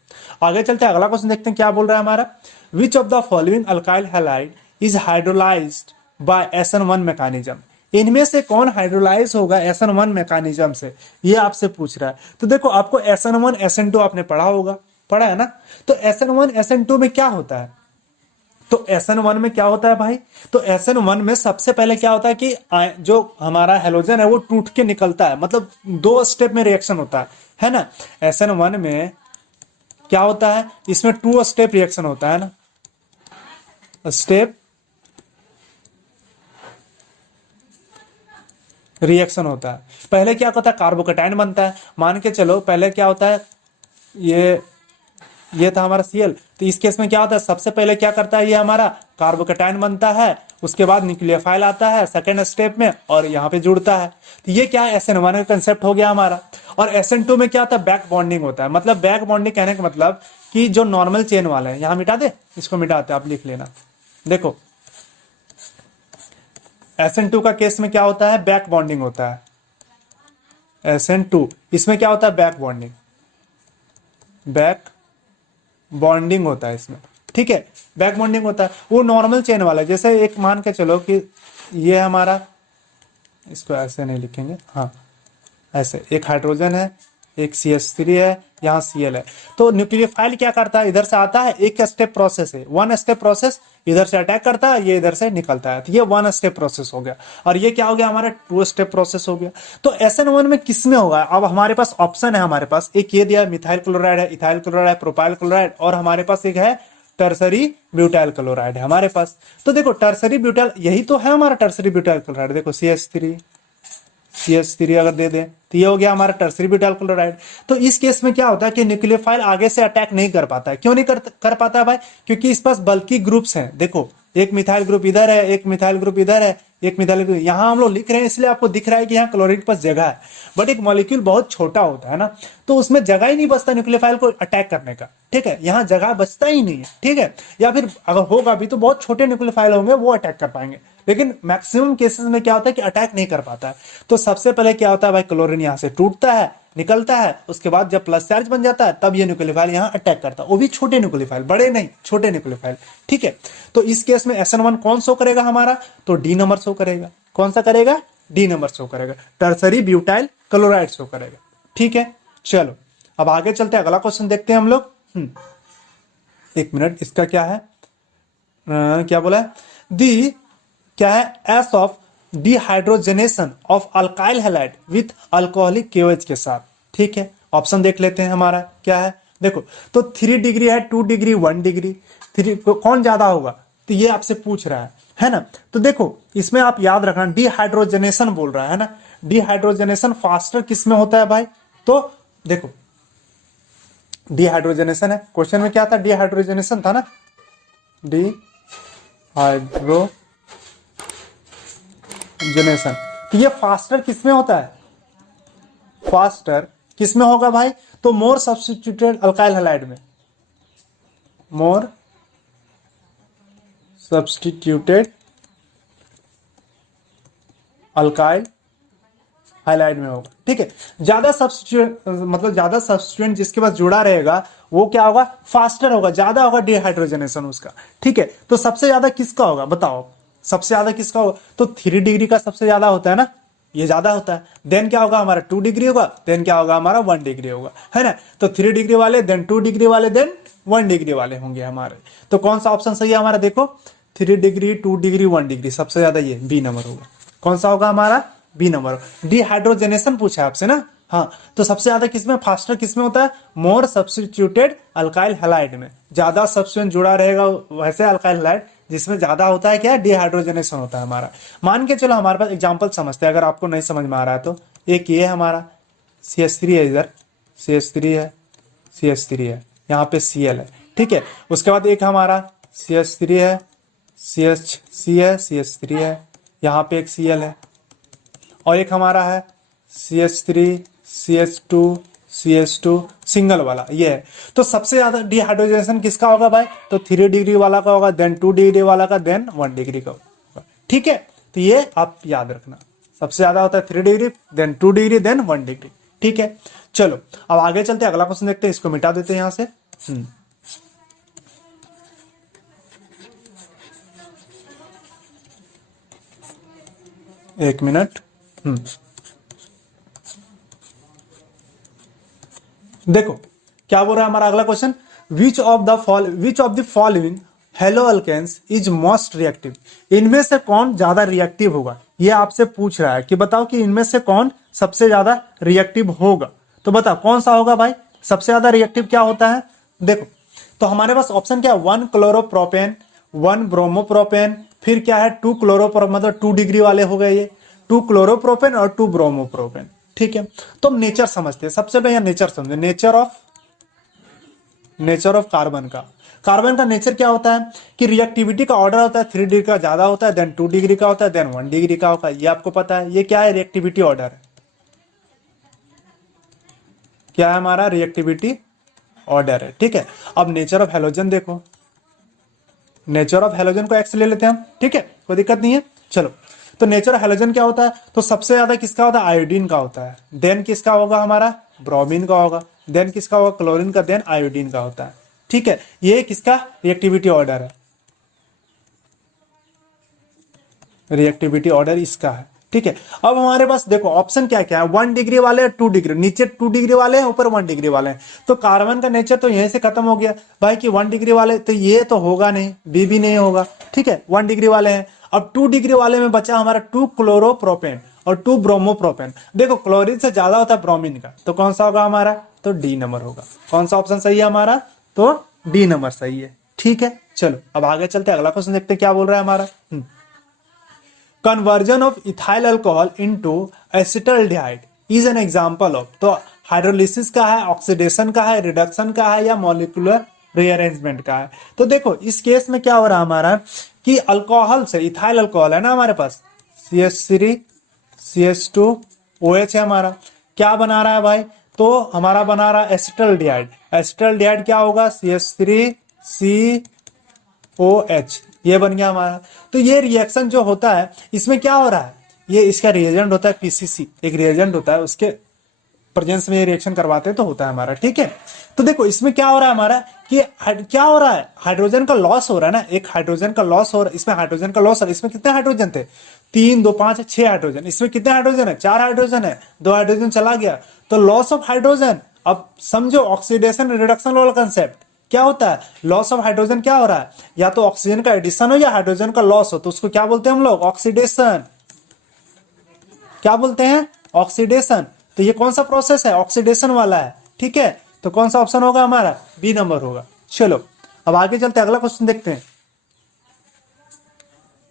आगे चलते हैं, अगला क्वेश्चन देखते हैं क्या बोल रहा है हमारा। Which of the following alkyl halide is hydrolysed bye SN1 mechanism. इनमें से कौन हाइड्रोलाइज होगा SN1 मैकेनिज्म से, ये आपसे पूछ रहा है। तो देखो आपको SN1 SN2 आपने पढ़ा होगा, पढ़ा है ना। तो SN1 SN2 में क्या होता है? तो SN1 में क्या होता है भाई? तो SN1 में सबसे पहले क्या होता है कि जो हमारा हेलोजन है वो टूट के निकलता है, मतलब 2 स्टेप में रिएक्शन होता है ना। SN1 में क्या होता है? इसमें 2 स्टेप रिएक्शन होता है ना, स्टेप रिएक्शन होता है। पहले क्या होता है? कार्बोकेटाइन बनता है। मान के चलो पहले क्या होता है, ये था हमारा Cl। तो इस केस में क्या होता है? सबसे पहले क्या करता है, ये हमारा कार्बोकेटाइन बनता है, उसके बाद न्यूक्लियोफाइल आता है सेकेंड स्टेप में और यहाँ पे जुड़ता है। तो ये क्या है? SN1 का कंसेप्ट हो गया हमारा। और SN2 में क्या होता है? बैक बॉन्डिंग होता है। मतलब बैक बॉन्डिंग कहने का मतलब कि जो नॉर्मल चेन वाले हैं, यहाँ मिटा दे, इसको मिटाते आप लिख लेना। देखो SN2 का केस में क्या होता है? बैक बॉन्डिंग होता है। SN2 इसमें क्या होता है? बैक बॉन्डिंग, बैक बॉन्डिंग होता है इसमें, ठीक है। बैक बॉन्डिंग होता है, वो नॉर्मल चेन वाला है। जैसे एक मान के चलो कि ये हमारा, इसको ऐसे नहीं लिखेंगे, हाँ ऐसे, एक हाइड्रोजन है, एक CH3 है, यहाँ Cl है। तो न्यूक्लियोफाइल क्या करता है? इधर से आता है, एक स्टेप प्रोसेस है, 1 स्टेप प्रोसेस, इधर से अटैक करता है, ये इधर से निकलता है। तो ये 1 स्टेप प्रोसेस हो गया। और ये क्या हो गया? हमारा 2 स्टेप प्रोसेस हो गया। तो SN1 में किस में होगा? अब हमारे पास ऑप्शन है, हमारे पास एक ये दिया मिथाइल क्लोराइड है, इथाइल क्लोराइड है, प्रोपाइल क्लोराइड, और हमारे पास एक है टर्सरी ब्यूटाइल क्लोराइड है हमारे पास। तो देखो टर्सरी ब्यूटाइल, यही तो है हमारा टर्सरी ब्यूटाइल क्लोराइड। देखो CH3 अगर दे दें तो ये हो गया हमारा टर्सरी ब्यूटाइल क्लोराइड। तो इस केस में क्या होता है कि न्यूक्लियोफाइल आगे से अटैक नहीं कर पाता है। क्यों नहीं कर पाता है भाई? क्योंकि इस पास बल्कि ग्रुप्स हैं। देखो एक मिथाइल ग्रुप इधर है, एक मिथाइल ग्रुप इधर है, एक मिथाइल ग्रुप यहाँ हम लोग लिख रहे हैं, इसलिए आपको दिख रहा है कि यहाँ क्लोरीन के पास जगह है। बट एक मॉलिक्यूल बहुत छोटा होता है ना, तो उसमें जगह ही नहीं बचता न्यूक्लियोफाइल को अटैक करने का, ठीक है। यहाँ जगह बचता ही नहीं है, ठीक है। या फिर अगर होगा भी तो बहुत छोटे न्यूक्लियोफाइल होंगे, वो अटैक कर पाएंगे। लेकिन मैक्सिमम केसेस में क्या होता है कि अटैक नहीं कर पाता है। तो सबसे पहले क्या होता है भाई? क्लोरीन यहाँ से टूटता है, निकलता है, उसके बाद जब प्लस चार्ज बन जाता है तब ये न्यूक्लियोफाइल यहाँ अटैक करता है। वो भी छोटे न्यूक्लियोफाइल, बड़े नहीं, छोटे न्यूक्लियोफाइल, ठीक है। तो इस केस में SN1 कौन शो करेगा हमारा? तो डी नंबर शो करेगा। कौन सा करेगा? डी नंबर शो करेगा, टर्सरी ब्यूटाइल क्लोराइड शो करेगा, ठीक है। चलो अब आगे चलते हैं, अगला क्वेश्चन देखते हैं हम लोग। एक मिनट, इसका क्या है? क्या बोला है? दी क्या है? S of dehydrogenation of alkyl halide with alcoholic KOH के साथ, ठीक है। ऑप्शन देख लेते हैं हमारा क्या है। देखो तो 3 डिग्री है, 2 डिग्री, 1 डिग्री, 3 कौन ज्यादा होगा? तो ये आपसे पूछ रहा है ना। तो देखो इसमें आप याद रखना, डिहाइड्रोजनेशन बोल रहा है ना। डिहाइड्रोजनेशन फास्टर किस में होता है भाई? तो देखो डिहाइड्रोजनेशन है, क्वेश्चन में क्या था? डिहाइड्रोजनेशन था ना, डिहाइड्रोजनेशन। तो ये फास्टर किसमें होता है? फास्टर किसमें होगा भाई? तो मोर सब्स्टिट्यूटेड अल्काइल हैलाइड में, मोर सब्स्टिट्यूटेड अल्काइल हाइलाइट में होगा, ठीक है। ज्यादा सब्स्टिट्यूएंट, मतलब ज्यादा सब्स्टिट्यूएंट जिसके पास जुड़ा रहेगा वो क्या होगा? फास्टर होगा, ज्यादा होगा डिहाइड्रोजनेशन उसका, ठीक है। तो सबसे ज्यादा किसका होगा बताओ? सबसे ज्यादा किसका होगा? तो 3 डिग्री का सबसे ज्यादा होता है ना, ये ज्यादा होता है। देन क्या होगा हमारा? 2 डिग्री होगा, देन क्या होगा हमारा? 1 डिग्री होगा, है ना। तो 3 डिग्री वाले, देन 2 डिग्री वाले, देन 1 डिग्री वाले होंगे हमारे। तो कौन सा ऑप्शन सही है हमारा? देखो 3 डिग्री, 2 डिग्री, 1 डिग्री, सबसे ज्यादा ये बी नंबर होगा। कौन सा होगा हमारा? B number. डिहाइड्रोजनेशन पूछा है आपसे ना, हाँ। तो सबसे ज्यादा किसमें, फास्टर किसमें होता है? मोर सब्स्टिट्यूटेड अल्काइल हैलाइड में। ज्यादा सब्स्टिट्यूएंट जुड़ा रहेगा वैसे अल्काइल हैलाइड जिसमें ज्यादा होता है क्या? डिहाइड्रोजनेशन होता है हमारा। मान के चलो हमारे पास एग्जांपल समझते हैं, अगर आपको नहीं समझ में आ रहा है तो। एक ये हमारा CH3 है, इधर CH3 है, CH3 है, यहाँ पे Cl है, ठीक है। उसके बाद एक हमारा CH3 है, CH3 है, CH3 है, यहाँ पे एक Cl है और एक हमारा है CH3 CH2 CH2 सिंगल वाला, ये है। तो सबसे ज्यादा डिहाइड्रोजनेशन किसका होगा भाई? तो 3 डिग्री वाला का होगा, देन 2 डिग्री वाला का, देन 1 डिग्री का होगा। ठीक है, तो ये आप याद रखना, सबसे ज्यादा होता है 3 degree, then 2 degree, then 1 degree. ठीक है, चलो अब आगे चलते हैं, अगला क्वेश्चन देखते हैं, इसको मिटा देते हैं यहां से। एक मिनट। देखो क्या बोल रहा है हमारा अगला question, which of the following halo alkanes is most reactive. इनमें से कौन ज्यादा रिएक्टिव होगा, ये आपसे पूछ रहा है कि बताओ कि इनमें से कौन सबसे ज्यादा रिएक्टिव होगा। तो बताओ कौन सा होगा भाई सबसे ज्यादा रिएक्टिव, क्या होता है? देखो तो हमारे पास ऑप्शन क्या है, 1 क्लोरोप्रोपेन, 1 ब्रोमोप्रोपेन, फिर क्या है 2 क्लोरोप्रोपेन, मतलब 2 डिग्री वाले हो गए ये, 2 क्लोरोप्रोपेन और 2 ब्रोमोप्रोपेन। ठीक है, तो हम नेचर समझते हैं, सबसे पहले नेचर समझे, नेचर ऑफ कार्बन का। कार्बन का नेचर क्या होता है कि रिएक्टिविटी का ऑर्डर होता है 3 डिग्री का ज्यादा होता है, देन 2 डिग्री का होता है, देन 1 डिग्री का होता है। ये आपको पता है, ये क्या है? रिएक्टिविटी ऑर्डर है। क्या है हमारा? रिएक्टिविटी ऑर्डर है। ठीक है, अब नेचर ऑफ हेलोजन देखो, नेचर ऑफ हेलोजन को एक्स ले लेते हैं हम। ठीक है, कोई दिक्कत नहीं है। चलो, तो नेचर ऑफ हेलोजन क्या होता है? तो सबसे ज्यादा किसका होता है? आयोडीन का होता है, देन किसका होगा? हमारा ब्रोमीन का होगा, देन किसका होगा? क्लोरीन का, देन आयोडीन का होता है। ठीक है, ये किसका रिएक्टिविटी ऑर्डर है? रिएक्टिविटी ऑर्डर इसका है। ठीक है, अब हमारे पास देखो ऑप्शन क्या क्या है, 1 डिग्री वाले, 2 डिग्री, नीचे 2 डिग्री वाले हैं, ऊपर 1 डिग्री वाले हैं। तो कार्बन का नेचर तो यहीं से खत्म हो गया भाई कि 1 डिग्री वाले, तो ये तो होगा नहीं, बी भी नहीं होगा। ठीक है, 1 डिग्री वाले हैं। अब 2 डिग्री वाले में बचा हमारा 2 क्लोरोप्रोपेन और 2 ब्रोमोप्रोपेन। देखो क्लोरीन से ज्यादा होता है ब्रोमीन का, तो कौन सा होगा हमारा? तो डी नंबर होगा। कौन सा ऑप्शन सही है हमारा? तो डी नंबर सही है। ठीक है, चलो अब आगे चलते हैं, अगला क्वेश्चन देखते हैं क्या बोल रहा है हमारा। Conversion of ethyl alcohol into acetaldehyde is an example of. तो हाइड्रोलिसिस का है, ऑक्सीडेशन का है, रिडक्शन का है, या मॉलिक्यूलर रीअरेंजमेंट का है। तो देखो इस केस में क्या हो रहा है हमारा कि अल्कोहल से, इथाइल अल्कोहल है ना हमारे पास, CH3 CH2 OH है हमारा, क्या बना रहा है भाई? तो हमारा बना रहा है एसिटल्डिहाइड। एसिटल्डिहाइड क्या होगा? CH3 COH, ये बन गया हमारा। तो ये रिएक्शन जो होता है इसमें क्या हो रहा है, ये इसका रिएजेंट होता है PCC, एक रिएजेंट होता है, उसके प्रेजेंस में ये रिएक्शन करवाते हैं तो होता है हमारा। ठीक है, तो देखो इसमें क्या हो रहा है हमारा कि क्या हो रहा है, हाइड्रोजन का लॉस हो रहा है ना, एक हाइड्रोजन का लॉस हो रहा है, इसमें हाइड्रोजन का लॉस हो रहा है। इसमें कितने हाइड्रोजन थे? 3 2 5 6 हाइड्रोजन। इसमें कितने हाइड्रोजन है? 4 हाइड्रोजन है, 2 हाइड्रोजन चला गया, तो लॉस ऑफ हाइड्रोजन। अब समझो ऑक्सीडेशन रिडक्शन वाला कंसेप्ट क्या होता है, लॉस ऑफ हाइड्रोजन क्या हो रहा है, या तो ऑक्सीजन का एडिशन हो या हाइड्रोजन का लॉस हो, तो उसको क्या बोलते हैं हम लोग? ऑक्सीडेशन। क्या बोलते हैं? ऑक्सीडेशन। तो ये कौन सा प्रोसेस है? ऑक्सीडेशन वाला है। ठीक है, तो कौन सा ऑप्शन होगा हमारा? बी नंबर होगा। चलो अब आगे चलते हैं, अगला क्वेश्चन देखते हैं।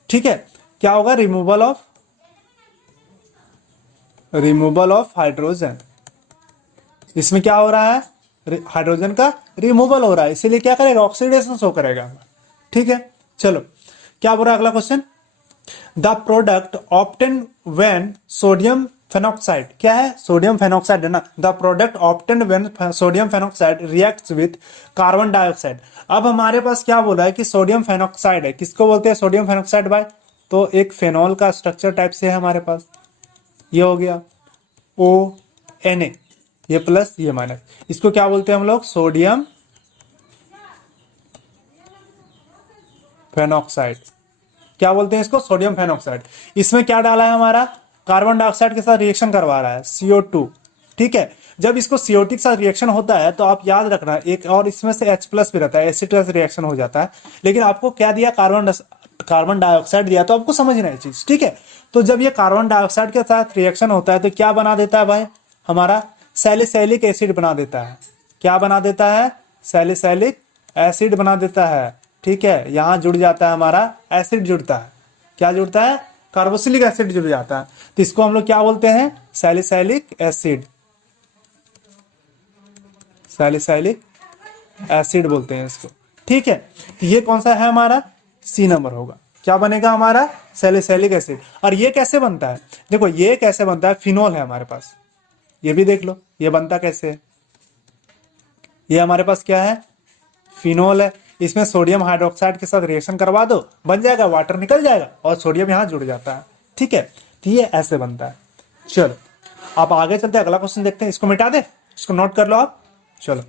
ठीक है, क्या होगा? Removal of hydrogen. इसमें क्या हो रहा है? हाइड्रोजन का रिमूवल हो रहा है, इसीलिए क्या करेगा? ऑक्सीडेशन शो करेगा। ठीक है, चलो क्या बोल रहा है अगला question, the product obtain when sodium phenoxide, क्या है? सोडियम फेनॉक्साइड है ना। The product obtain when sodium phenoxide reacts with carbon dioxide. अब हमारे पास क्या बोला है कि सोडियम फेनॉक्साइड है, किसको बोलते हैं सोडियम फेनॉक्साइड भाई? तो एक फेनॉल का स्ट्रक्चर टाइप से है हमारे पास, ये हो गया ONA, ये प्लस ये माइनस, इसको क्या बोलते हैं हम लोग? Sodium phenoxide. क्या बोलते हैं इसको? Sodium phenoxide. इसमें क्या डाला है हमारा? कार्बन डाइऑक्साइड के साथ रिएक्शन करवा रहा है, CO2। ठीक है, जब इसको CO2 के साथ रिएक्शन होता है तो आप याद रखना एक और इसमें से H+ भी रहता है, एसिड के साथ रिएक्शन हो जाता है। लेकिन आपको क्या दिया? कार्बन डाइऑक्साइड दिया, तो आपको समझना है चीज। ठीक है, तो जब ये कार्बन डाइऑक्साइड के साथ रिएक्शन होता है तो क्या बना देता है भाई? हमारा सैलिसिलिक एसिड बना देता है। क्या बना देता है? सैलिसिलिक एसिड बना देता है। ठीक है, यहां जुड़ जाता है हमारा एसिड, जुड़ता है, क्या जुड़ता है? कार्बोक्सिलिक एसिड जुड़ जाता है, तो इसको हम लोग क्या बोलते हैं? सैलिसिलिक एसिड, सैलिसिलिक एसिड बोलते हैं इसको। ठीक है, तो ये कौन सा है हमारा? C नंबर होगा। क्या बनेगा हमारा, सैलिसिलिक एसिड। और ये कैसे बनता है, देखो ये कैसे बनता है, फिनोल है हमारे पास, ये भी देख लो ये बनता कैसे है। ये हमारे पास क्या है, फिनोल है। इसमें सोडियम हाइड्रोक्साइड के साथ रिएक्शन करवा दो, बन जाएगा, वाटर निकल जाएगा और सोडियम यहाँ जुड़ जाता है। ठीक है, तो ये ऐसे बनता है। चलो आप आगे चलते हैं, अगला क्वेश्चन देखते हैं। इसको मिटा दे, इसको नोट कर लो आप। चलो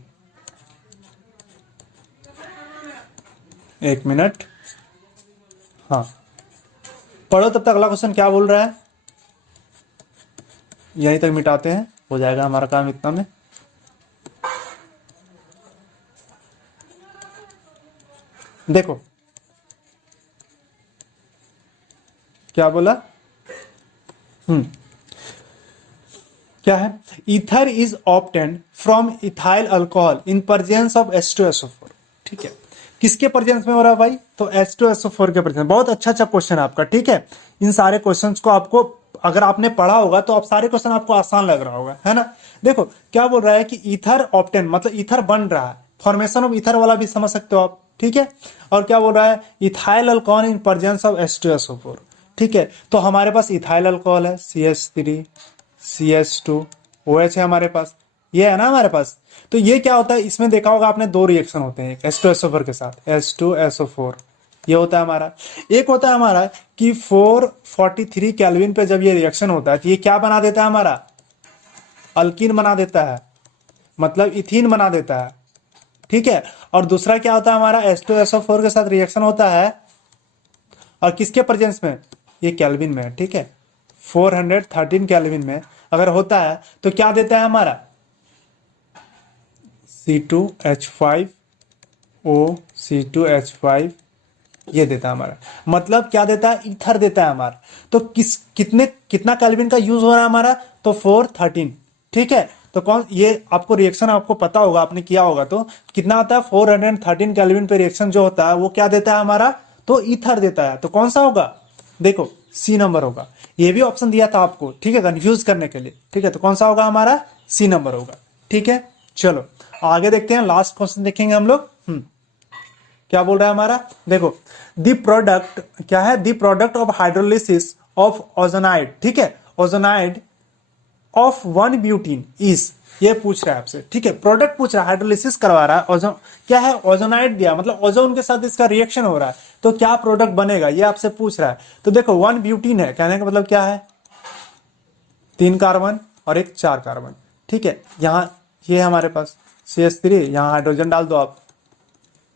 1 मिनट, हाँ पढ़ो तब तक। अगला क्वेश्चन क्या बोल रहा है, यहीं तक मिटाते हैं, हो जाएगा हमारा काम इतना में। देखो क्या बोला, क्या है, ether is obtained from ethyl alcohol in presence of H2SO4। ठीक है, किसके प्रेजेंस में हो रहा है भाई, तो H2SO4 के प्रेजेंस। बहुत अच्छा क्वेश्चन है आपका। ठीक है, इन सारे क्वेश्चंस को आपको अगर आपने पढ़ा होगा तो आप सारे क्वेश्चन आपको आसान लग रहा होगा, है ना। देखो क्या बोल रहा है कि ईथर ऑब्टेन मतलब ईथर बन रहा है, फॉर्मेशन ऑफ ईथर वाला भी समझ सकते हो आप। ठीक है, और क्या बोल रहा है, ethyl alcohol in presence of H2SO4। ठीक है, तो हमारे पास इथाइल अल्कोहल है, CH3 CH2 OH है हमारे पास, ये है ना हमारे पास। तो ये क्या होता है, इसमें देखा होगा आपने दो रिएक्शन होते हैं, H2SO4 के साथ H2SO4, ये होता है हमारा। एक होता है हमारा कि 443 केल्विन पे जब ये रिएक्शन होता है तो ये क्या बना देता है हमारा, अल्कीन बना देता है, मतलब इथीन बना देता है। ठीक है, और दूसरा क्या होता है हमारा, H2SO4 के साथ रिएक्शन होता है और किसके प्रेजेंस में, ये केल्विन में है। ठीक है, 413 केल्विन में अगर होता है तो क्या देता है हमारा, C2H5O C2H5, ये देता है हमारा। मतलब क्या देता है, ईथर देता है हमारा। तो कितना केल्विन का यूज हो रहा है हमारा, तो 413। ठीक है, तो कौन, ये आपको रिएक्शन आपको पता होगा, आपने किया होगा, तो कितना आता है 413 केल्विन पे रिएक्शन जो होता है वो क्या देता है हमारा, तो ईथर देता है। तो कौन सा होगा, देखो C नंबर होगा। ये भी ऑप्शन दिया था आपको, ठीक है, कंफ्यूज करने के लिए। ठीक है, तो कौन सा होगा हमारा, C नंबर होगा। ठीक है, चलो आगे देखते हैं, लास्ट क्वेश्चन देखेंगे हम लोग। क्या बोल रहा है हमारा, देखो द प्रोडक्ट क्या है, the product of hydrolysis of ozonide. ठीक है, ओजोनाइड ऑफ 1 ब्यूटीन इज, ये पूछ रहा है आपसे। ठीक है, प्रोडक्ट पूछ रहा है, हाइड्रोलिसिस करवा रहा है, ओजोन क्या है, ओजोनाइड दिया, मतलब ओजोन के साथ इसका रिएक्शन हो रहा है, तो क्या प्रोडक्ट बनेगा ये आपसे पूछ रहा है। तो देखो 1 ब्यूटीन है, कहने का मतलब क्या है, 3 कार्बन और एक 4 कार्बन। ठीक है, यहाँ ये हमारे पास CH3, यहाँ हाइड्रोजन डाल दो आप,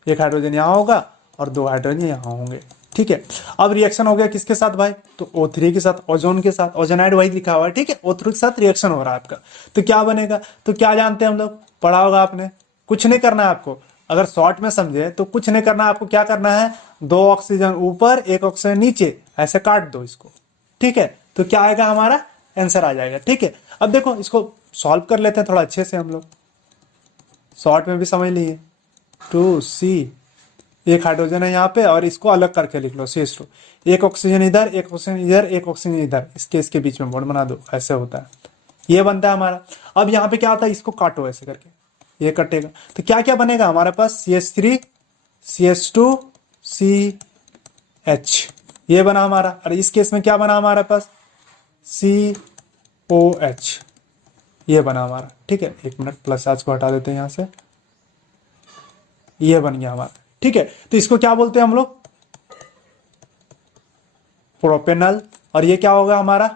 एक हाइड्रोजन यहाँ होगा और 2 हाइड्रोजन यहाँ होंगे। ठीक है, अब रिएक्शन हो गया किसके साथ भाई, तो O3 के साथ, ओजोन के साथ, ओजोनाइड वही लिखा हुआ है। ठीक है, O3 के साथ रिएक्शन हो रहा है आपका, तो क्या बनेगा, तो क्या जानते हैं हम लोग, पढ़ा होगा आपने, कुछ नहीं करना है आपको, अगर शॉर्ट में समझे तो कुछ नहीं करना है आपको। क्या करना है, 2 ऑक्सीजन ऊपर 1 ऑक्सीजन नीचे, ऐसे काट दो इसको। ठीक है, तो क्या आएगा हमारा, आंसर आ जाएगा। ठीक है, अब देखो इसको सॉल्व कर लेते हैं थोड़ा अच्छे से हम लोग, शॉर्ट में भी समझ लिए। 2C, एक हाइड्रोजन है यहाँ पे और इसको अलग करके लिख लो CH2, एक ऑक्सीजन इधर, एक ऑक्सीजन इधर, एक ऑक्सीजन इधर, इसके बीच में बॉन्ड बना दो, ऐसे होता है, ये बनता है हमारा। अब यहाँ पे क्या होता है, इसको काटो ऐसे करके, ये कटेगा, तो क्या क्या बनेगा हमारे पास, CH3 CH2 CH, ये बना हमारा। और इस केस में क्या बना हमारे पास, COH, ये बना हमारा। ठीक है, 1 मिनट, प्लस चार्ज को हटा देते हैं यहाँ से, ये बन गया हमारा। ठीक है, तो इसको क्या बोलते हैं हम लोग, प्रोपेनल, और ये क्या होगा हमारा,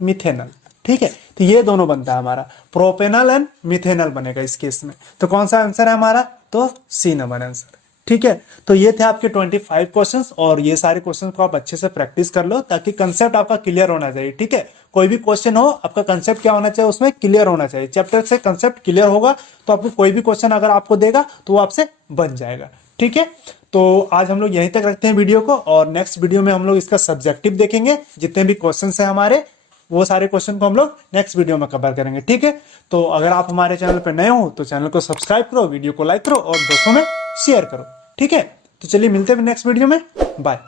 मिथेनल। ठीक है, तो ये दोनों बनता है हमारा, प्रोपेनल एंड मिथेनल बनेगा इस केस में। तो कौन सा आंसर है हमारा, तो C नंबर आंसर। ठीक है, तो ये थे आपके 25 क्वेश्चंस, और ये सारे क्वेश्चंस को आप अच्छे से प्रैक्टिस कर लो ताकि कंसेप्ट आपका क्लियर होना चाहिए। ठीक है, कोई भी क्वेश्चन हो, आपका कंसेप्ट क्या होना चाहिए, उसमें क्लियर होना चाहिए। चैप्टर से कंसेप्ट क्लियर होगा तो आपको कोई भी क्वेश्चन अगर आपको देगा तो वो आपसे बन जाएगा। ठीक है, तो आज हम लोग यहीं तक रखते हैं वीडियो को, और नेक्स्ट वीडियो में हम लोग इसका सब्जेक्टिव देखेंगे, जितने भी क्वेश्चन है हमारे वो सारे क्वेश्चन को हम लोग नेक्स्ट वीडियो में कवर करेंगे। ठीक है, तो अगर आप हमारे चैनल पर नए हो तो चैनल को सब्सक्राइब करो, वीडियो को लाइक करो और दोस्तों में शेयर करो। ठीक है, तो चलिए मिलते हैं नेक्स्ट वीडियो में, बाय।